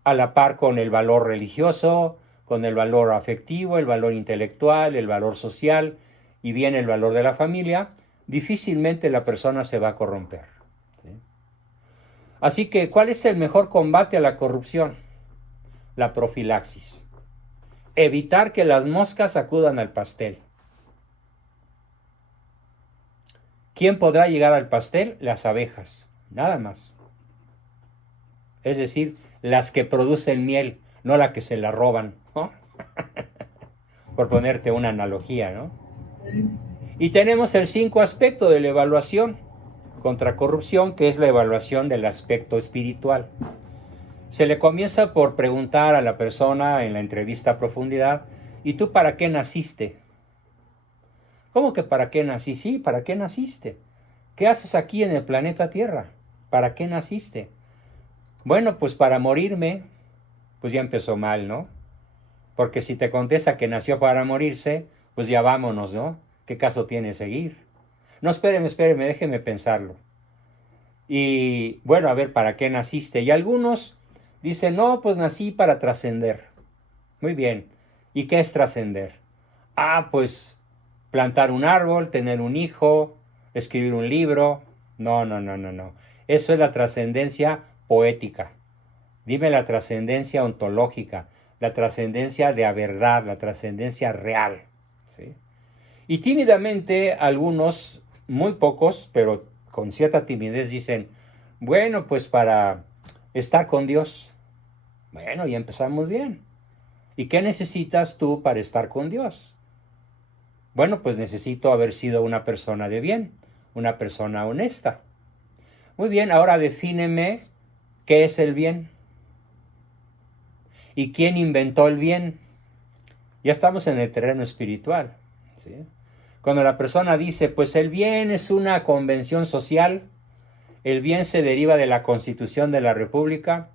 a la par con el valor religioso, con el valor afectivo, el valor intelectual, el valor social y bien el valor de la familia, difícilmente la persona se va a corromper. ¿Sí? Así que, ¿cuál es el mejor combate a la corrupción? La profilaxis. Evitar que las moscas acudan al pastel. ¿Quién podrá llegar al pastel? Las abejas, nada más. Es decir, las que producen miel, no las que se la roban, ¿no? Por ponerte una analogía, ¿no? Y tenemos el 5 aspecto de la evaluación contra corrupción, que es la evaluación del aspecto espiritual. Se le comienza por preguntar a la persona en la entrevista a profundidad, ¿y tú para qué naciste? ¿Cómo que para qué nací? Sí, ¿para qué naciste? ¿Qué haces aquí en el planeta Tierra? ¿Para qué naciste? Bueno, pues para morirme. Pues ya empezó mal, ¿no? Porque si te contesta que nació para morirse, pues ya vámonos, ¿no? ¿Qué caso tiene seguir? No, espéreme, déjeme pensarlo. Y bueno, a ver, ¿para qué naciste? Y algunos dicen, no, pues nací para trascender. Muy bien. ¿Y qué es trascender? Ah, pues plantar un árbol, tener un hijo, escribir un libro. No. Eso es la trascendencia poética. Dime la trascendencia ontológica, la trascendencia de la verdad, la trascendencia real. ¿Sí? Y tímidamente algunos, muy pocos, pero con cierta timidez dicen, bueno, pues para estar con Dios. Bueno, ya empezamos bien. ¿Y qué necesitas tú para estar con Dios? Bueno, pues necesito haber sido una persona de bien, una persona honesta. Muy bien, ahora defíneme qué es el bien. ¿Y quién inventó el bien? Ya estamos en el terreno espiritual. ¿Sí? Cuando la persona dice, pues el bien es una convención social, el bien se deriva de la Constitución de la República,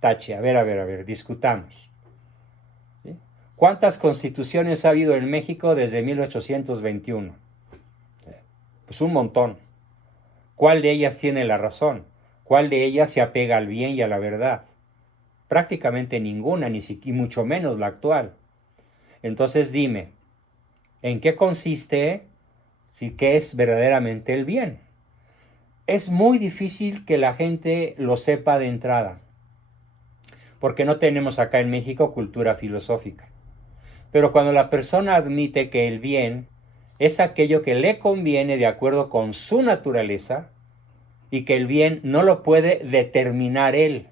tache, a ver, discutamos. ¿Sí? ¿Cuántas constituciones ha habido en México desde 1821? Pues un montón. ¿Cuál de ellas tiene la razón? ¿Cuál de ellas se apega al bien y a la verdad? Prácticamente ninguna, ni siquiera, mucho menos la actual. Entonces dime, ¿en qué consiste, qué es verdaderamente el bien? Es muy difícil que la gente lo sepa de entrada, porque no tenemos acá en México cultura filosófica. Pero cuando la persona admite que el bien es aquello que le conviene de acuerdo con su naturaleza y que el bien no lo puede determinar él,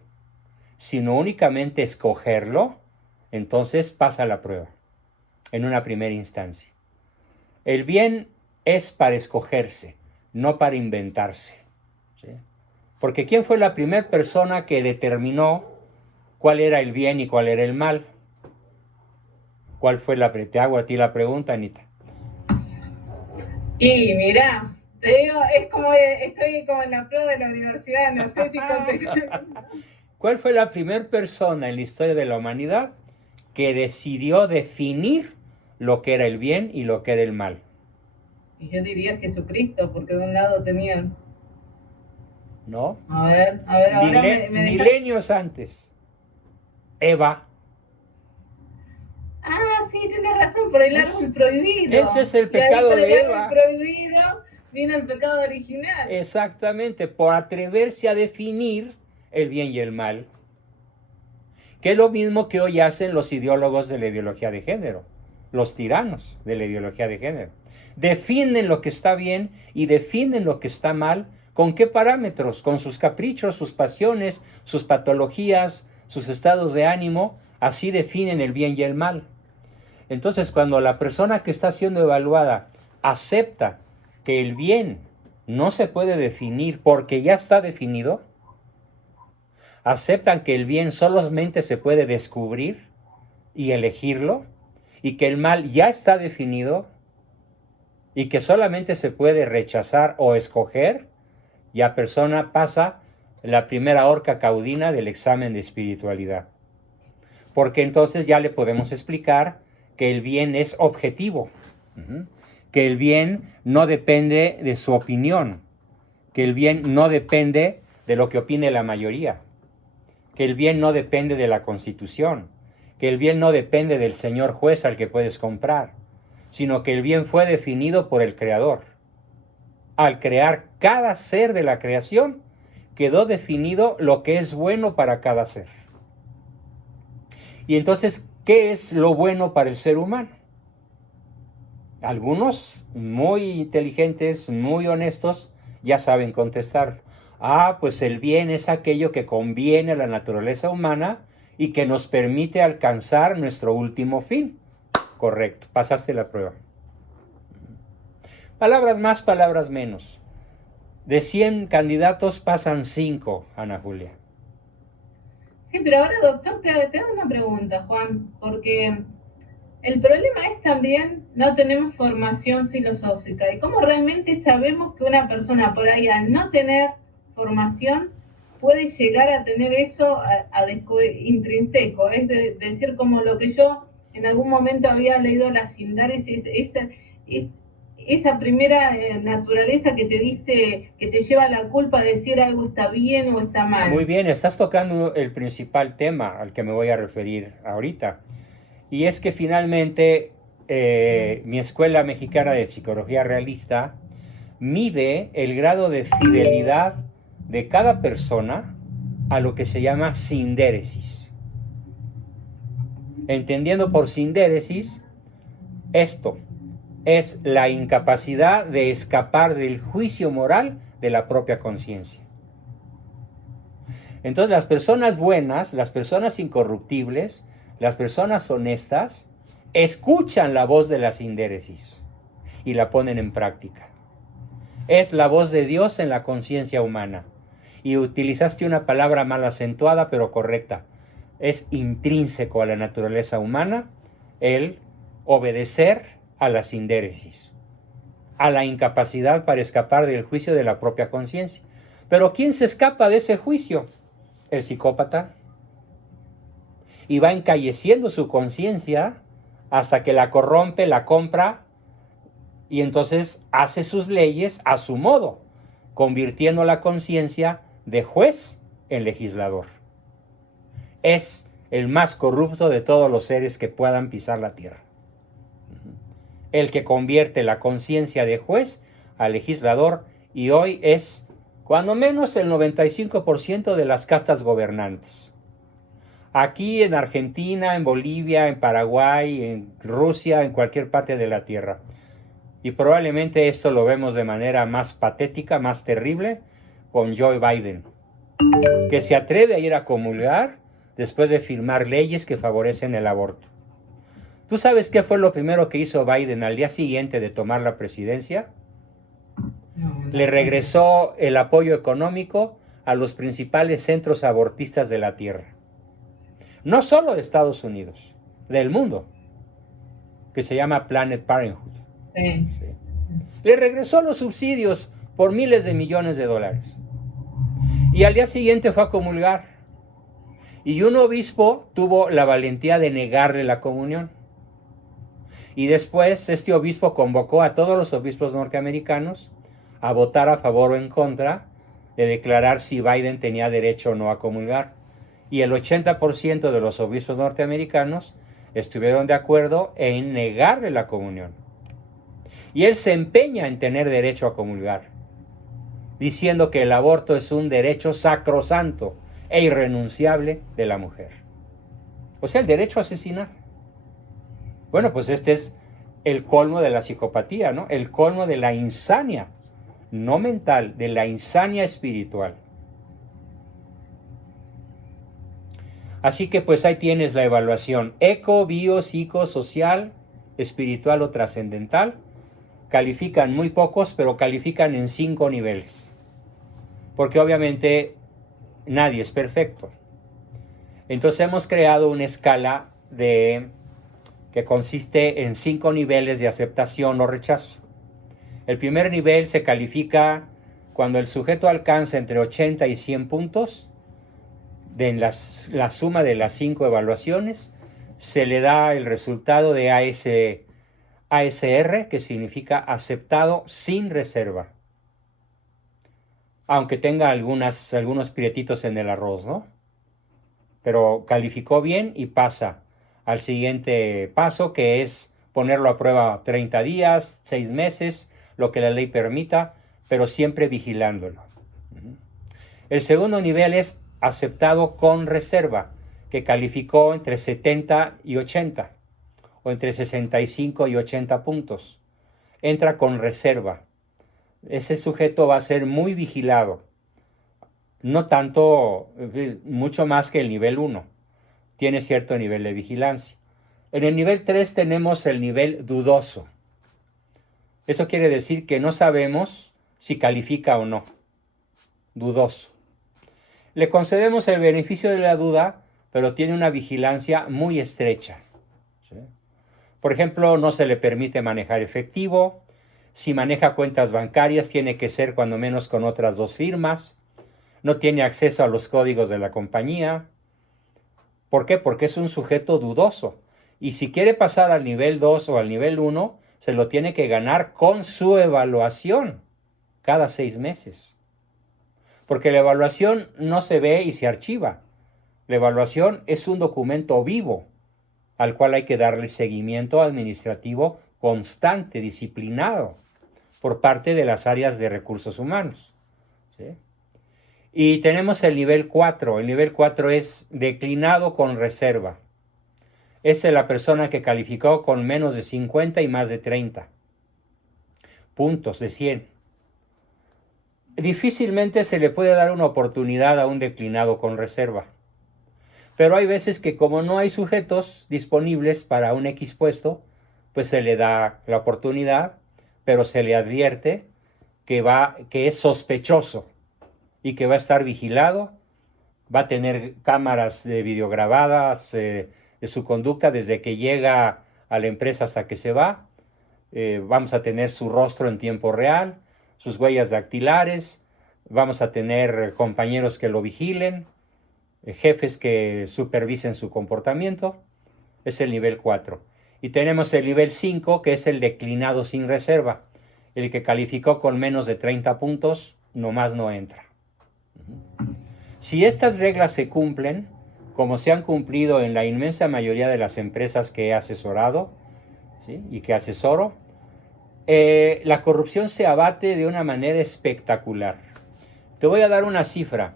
sino únicamente escogerlo, entonces pasa la prueba en una primera instancia. El bien es para escogerse, no para inventarse. ¿Sí? Porque ¿quién fue la primera persona que determinó cuál era el bien y cuál era el mal? ¿Cuál fue te hago a ti la pregunta, Anita? Y mira, te digo, es como estoy como en la prueba de la universidad, no sé si contesté. ¿Cuál fue la primera persona en la historia de la humanidad que decidió definir lo que era el bien y lo que era el mal? Y yo diría Jesucristo, porque de un lado tenían. ¿No? A ver, ahora me milenios antes. Eva. Ah, sí, tienes razón, por el árbol prohibido. Ese es el pecado de Eva. Por el árbol prohibido vino el pecado original. Exactamente, por atreverse a definir el bien y el mal. Que es lo mismo que hoy hacen los ideólogos de la ideología de género, los tiranos de la ideología de género. Definen lo que está bien y definen lo que está mal. ¿Con qué parámetros? Con sus caprichos, sus pasiones, sus patologías, sus estados de ánimo. Así definen el bien y el mal. Entonces, cuando la persona que está siendo evaluada acepta que el bien no se puede definir porque ya está definido, aceptan que el bien solamente se puede descubrir y elegirlo, y que el mal ya está definido y que solamente se puede rechazar o escoger, ya persona pasa la primera horca caudina del examen de espiritualidad. Porque entonces ya le podemos explicar que el bien es objetivo, que el bien no depende de su opinión, que el bien no depende de lo que opine la mayoría, que el bien no depende de la Constitución, que el bien no depende del señor juez al que puedes comprar, sino que el bien fue definido por el Creador. Al crear cada ser de la creación, quedó definido lo que es bueno para cada ser. Y entonces, ¿qué es lo bueno para el ser humano? Algunos muy inteligentes, muy honestos, ya saben contestar. Pues el bien es aquello que conviene a la naturaleza humana y que nos permite alcanzar nuestro último fin. Correcto, pasaste la prueba. Palabras más, palabras menos. De 100 candidatos pasan 5, Ana Julia. Sí, pero ahora, doctor, te hago una pregunta, Juan, porque el problema es también no tenemos formación filosófica. ¿Y cómo realmente sabemos que una persona por ahí, al no tener formación, puede llegar a tener eso intrínseco? Es decir, como lo que yo en algún momento había leído la sindaresis, esa primera naturaleza que te dice, que te lleva a la culpa de decir algo está bien o está mal. Muy bien, estás tocando el principal tema al que me voy a referir ahorita. Y es que finalmente mi Escuela Mexicana de Psicología Realista mide el grado de fidelidad de cada persona a lo que se llama sindéresis. Entendiendo por sindéresis, esto es la incapacidad de escapar del juicio moral de la propia conciencia. Entonces, las personas buenas, las personas incorruptibles, las personas honestas, escuchan la voz de la sindéresis y la ponen en práctica. Es la voz de Dios en la conciencia humana. Y utilizaste una palabra mal acentuada, pero correcta. Es intrínseco a la naturaleza humana el obedecer a la sindéresis, a la incapacidad para escapar del juicio de la propia conciencia. Pero ¿quién se escapa de ese juicio? El psicópata. Y va encalleciendo su conciencia hasta que la corrompe, la compra, y entonces hace sus leyes a su modo, convirtiendo la conciencia de juez en legislador. Es el más corrupto de todos los seres que puedan pisar la tierra. El que convierte la conciencia de juez a legislador, y hoy es cuando menos el 95% de las castas gobernantes. Aquí en Argentina, en Bolivia, en Paraguay, en Rusia, en cualquier parte de la tierra. Y probablemente esto lo vemos de manera más patética, más terrible, con Joe Biden, que se atreve a ir a comulgar después de firmar leyes que favorecen el aborto. ¿Tú sabes qué fue lo primero que hizo Biden al día siguiente de tomar la presidencia? Le regresó el apoyo económico a los principales centros abortistas de la tierra. No solo de Estados Unidos, del mundo, que se llama Planned Parenthood. Sí. Le regresó los subsidios por miles de millones de dólares. Y al día siguiente fue a comulgar. Y un obispo tuvo la valentía de negarle la comunión. Y después este obispo convocó a todos los obispos norteamericanos a votar a favor o en contra de declarar si Biden tenía derecho o no a comulgar. Y el 80% de los obispos norteamericanos estuvieron de acuerdo en negarle la comunión. Y él se empeña en tener derecho a comulgar, diciendo que el aborto es un derecho sacrosanto e irrenunciable de la mujer. O sea, el derecho a asesinar. Bueno, pues este es el colmo de la psicopatía, ¿no? El colmo de la insania, no mental, de la insania espiritual. Así que pues ahí tienes la evaluación eco, bio, psico, social, espiritual o trascendental. Califican muy pocos, pero califican en 5 niveles. Porque obviamente nadie es perfecto. Entonces hemos creado una escala que consiste en 5 niveles de aceptación o rechazo. El primer nivel se califica cuando el sujeto alcanza entre 80 y 100 puntos. De la suma de las 5 evaluaciones se le da el resultado de ASR, que significa aceptado sin reserva. Aunque tenga algunos prietitos en el arroz, ¿no? Pero calificó bien y pasa al siguiente paso, que es ponerlo a prueba 30 días, 6 meses, lo que la ley permita, pero siempre vigilándolo. El segundo nivel es aceptado con reserva, que calificó entre 70 y 80, o entre 65 y 80 puntos. entra con reserva. Ese sujeto va a ser muy vigilado. No tanto, mucho más que el nivel 1. Tiene cierto nivel de vigilancia. En el nivel 3 tenemos el nivel dudoso. Eso quiere decir que no sabemos si califica o no. Dudoso. Le concedemos el beneficio de la duda, pero tiene una vigilancia muy estrecha. ¿Sí? Por ejemplo, no se le permite manejar efectivo. Si maneja cuentas bancarias, tiene que ser cuando menos con otras 2 firmas. No tiene acceso a los códigos de la compañía. ¿Por qué? Porque es un sujeto dudoso. Y si quiere pasar al nivel 2 o al nivel 1, se lo tiene que ganar con su evaluación cada 6 meses. Porque la evaluación no se ve y se archiva. La evaluación es un documento vivo al cual hay que darle seguimiento administrativo constante, disciplinado, por parte de las áreas de recursos humanos. ¿Sí? Y tenemos el nivel 4. El nivel 4 es declinado con reserva. Es la persona que calificó con menos de 50 y más de 30 puntos de 100. Difícilmente se le puede dar una oportunidad a un declinado con reserva. Pero hay veces que como no hay sujetos disponibles para un X puesto, pues se le da la oportunidad, pero se le advierte que es sospechoso y que va a estar vigilado, va a tener cámaras de videograbadas de su conducta desde que llega a la empresa hasta que se va. Vamos a tener su rostro en tiempo real, sus huellas dactilares, vamos a tener compañeros que lo vigilen, jefes que supervisen su comportamiento. Es el nivel 4. Y tenemos el nivel 5, que es el declinado sin reserva. El que calificó con menos de 30 puntos, nomás no entra. Si estas reglas se cumplen, como se han cumplido en la inmensa mayoría de las empresas que he asesorado, ¿sí? Y que asesoro, la corrupción se abate de una manera espectacular. Te voy a dar una cifra.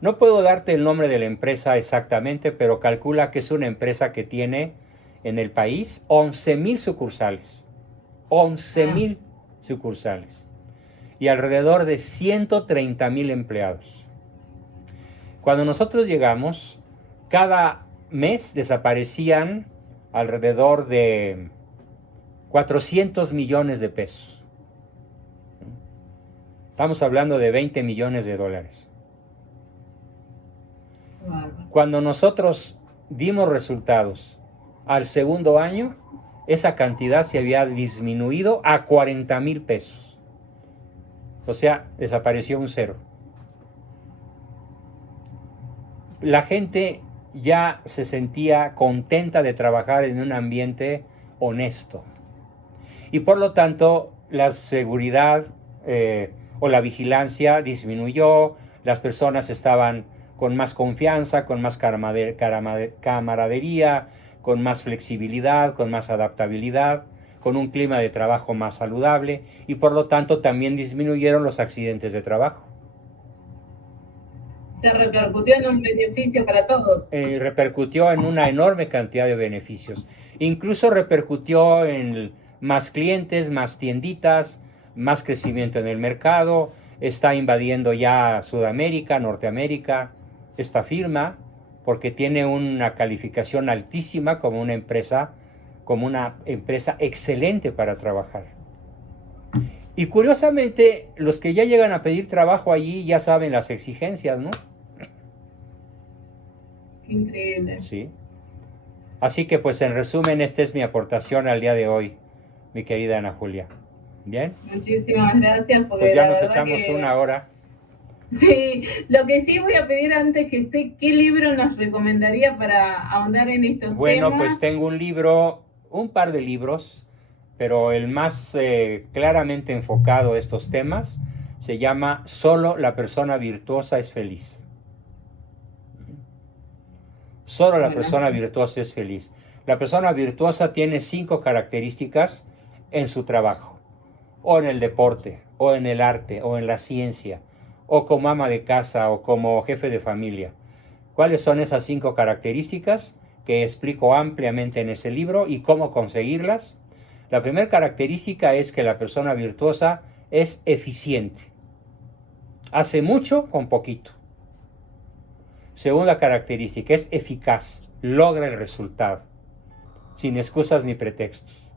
No puedo darte el nombre de la empresa exactamente, pero calcula que es una empresa que tiene en el país 11,000 sucursales. 11,000 sucursales. Y alrededor de 130,000 empleados. Cuando nosotros llegamos, cada mes desaparecían alrededor de 400 millones de pesos. Estamos hablando de 20 millones de dólares. Cuando nosotros dimos resultados al segundo año, esa cantidad se había disminuido a 40,000 pesos. O sea, desapareció un cero. La gente ya se sentía contenta de trabajar en un ambiente honesto. Y por lo tanto, la seguridad o la vigilancia disminuyó, las personas estaban con más confianza, con más camaradería, con más flexibilidad, con más adaptabilidad, con un clima de trabajo más saludable y por lo tanto también disminuyeron los accidentes de trabajo. Se repercutió en un beneficio para todos. Repercutió en una enorme cantidad de beneficios. Incluso repercutió en más clientes, más tienditas, más crecimiento en el mercado. Está invadiendo ya Sudamérica, Norteamérica, esta firma, porque tiene una calificación altísima como una empresa excelente para trabajar. Y curiosamente, los que ya llegan a pedir trabajo allí ya saben las exigencias, ¿no? Qué increíble. Sí. Así que, pues, en resumen, esta es mi aportación al día de hoy, mi querida Ana Julia. ¿Bien? Muchísimas gracias. Porque pues ya nos echamos una hora. Sí, lo que sí voy a pedir antes que esté, ¿qué libro nos recomendaría para ahondar en estos temas? Bueno, pues tengo un par de libros, pero el más claramente enfocado a estos temas se llama Solo la persona virtuosa es feliz. Solo la persona virtuosa es feliz. La persona virtuosa tiene 5 características en su trabajo, o en el deporte, o en el arte, o en la ciencia, o como ama de casa, o como jefe de familia. ¿Cuáles son esas 5 características que explico ampliamente en ese libro y cómo conseguirlas? La primera característica es que la persona virtuosa es eficiente. Hace mucho con poquito. Segunda característica, es eficaz. Logra el resultado. Sin excusas ni pretextos.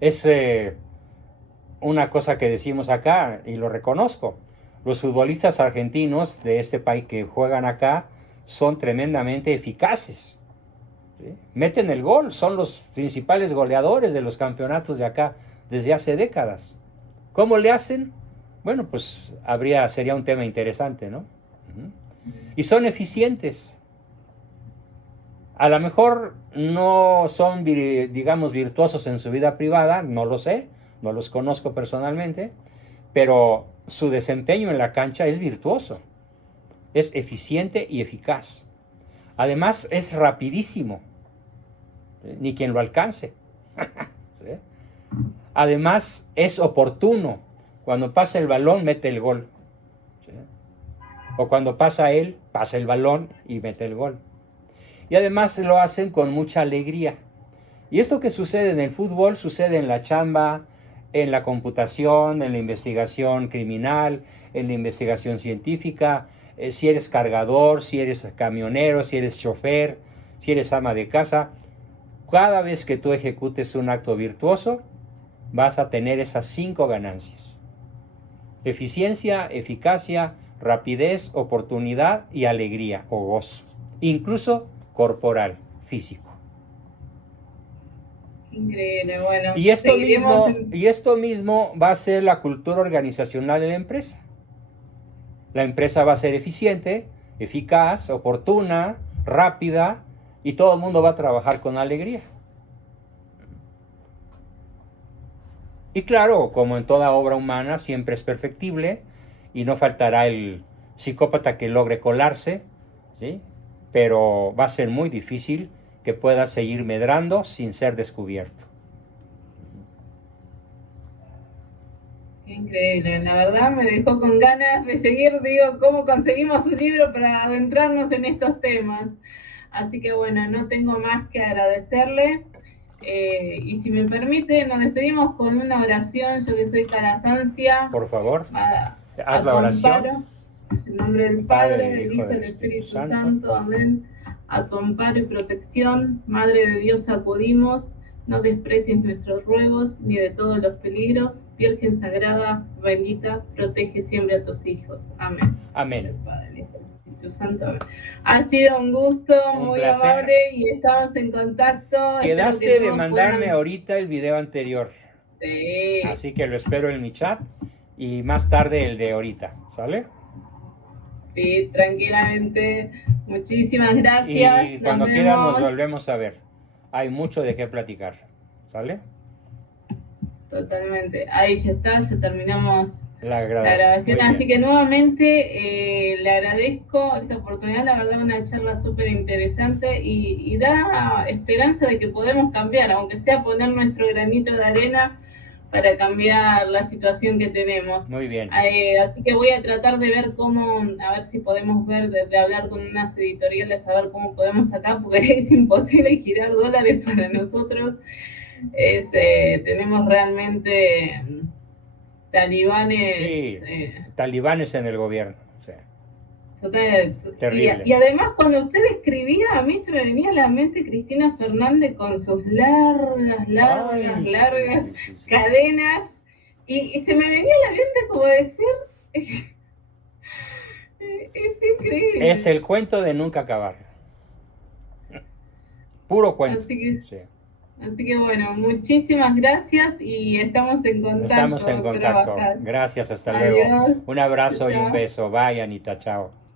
Es una cosa que decimos acá, y lo reconozco. Los futbolistas argentinos de este país que juegan acá son tremendamente eficaces. ¿Sí? Meten el gol, son los principales goleadores de los campeonatos de acá desde hace décadas. ¿Cómo le hacen? Bueno, pues sería un tema interesante, ¿no? Y son eficientes. A lo mejor no son, digamos, virtuosos en su vida privada, no lo sé, no los conozco personalmente, pero su desempeño en la cancha es virtuoso, es eficiente y eficaz. Además, es rapidísimo, ni quien lo alcance. ¿Sí? Además, es oportuno. Cuando pasa el balón, mete el gol. ¿Sí? O cuando pasa él, pasa el balón y mete el gol. Y además lo hacen con mucha alegría. Y esto que sucede en el fútbol sucede en la chamba, en la computación, en la investigación criminal, en la investigación científica, si eres cargador, si eres camionero, si eres chofer, si eres ama de casa. Cada vez que tú ejecutes un acto virtuoso, vas a tener esas 5 ganancias. Eficiencia, eficacia, rapidez, oportunidad y alegría o gozo. Incluso corporal, físico. Increíble, bueno. Y esto mismo va a ser la cultura organizacional de la empresa. La empresa va a ser eficiente, eficaz, oportuna, rápida, y todo el mundo va a trabajar con alegría. Y claro, como en toda obra humana, siempre es perfectible y no faltará el psicópata que logre colarse, ¿sí? Pero va a ser muy difícil que pueda seguir medrando sin ser descubierto. Increíble, la verdad me dejó con ganas de seguir, digo, cómo conseguimos un libro para adentrarnos en estos temas. Así que bueno, no tengo más que agradecerle. Y si me permite, nos despedimos con una oración, yo que soy Calasancia. Por favor, haz la oración. En nombre del Padre, del Hijo y del Espíritu Santo. Amén. A tu amparo y protección, Madre de Dios, acudimos. No desprecies nuestros ruegos, ni de todos los peligros. Virgen Sagrada, bendita, protege siempre a tus hijos. Amén. Amén. El Padre, el Hijo y el Espíritu Santo. Amén. Ha sido un gusto, muy placer. amable, y estamos en contacto. Quedaste de mandarme ahorita el video anterior. Sí. Así que lo espero en mi chat y más tarde el de ahorita, ¿sale? Sí, tranquilamente. Muchísimas gracias. Y cuando quieran nos volvemos a ver. Hay mucho de qué platicar, ¿sale? Totalmente. Ahí ya está, ya terminamos la grabación. Así que nuevamente le agradezco esta oportunidad, la verdad una charla súper interesante y da esperanza de que podemos cambiar, aunque sea poner nuestro granito de arena para cambiar la situación que tenemos. Muy bien. Así que voy a tratar de ver a ver si podemos ver, de hablar con unas editoriales, a ver cómo podemos acá, porque es imposible girar dólares para nosotros. Tenemos realmente talibanes. Sí, talibanes en el gobierno. O sea, terrible. Y además, cuando usted escribía, a mí se me venía a la mente Cristina Fernández con sus largas cadenas. Y se me venía a la mente como decir. Es increíble. Es el cuento de nunca acabar. Puro cuento. Así que bueno, muchísimas gracias y estamos en contacto. Estamos en contacto. Gracias, hasta luego. Un abrazo y un beso. Bye, Anita, chao.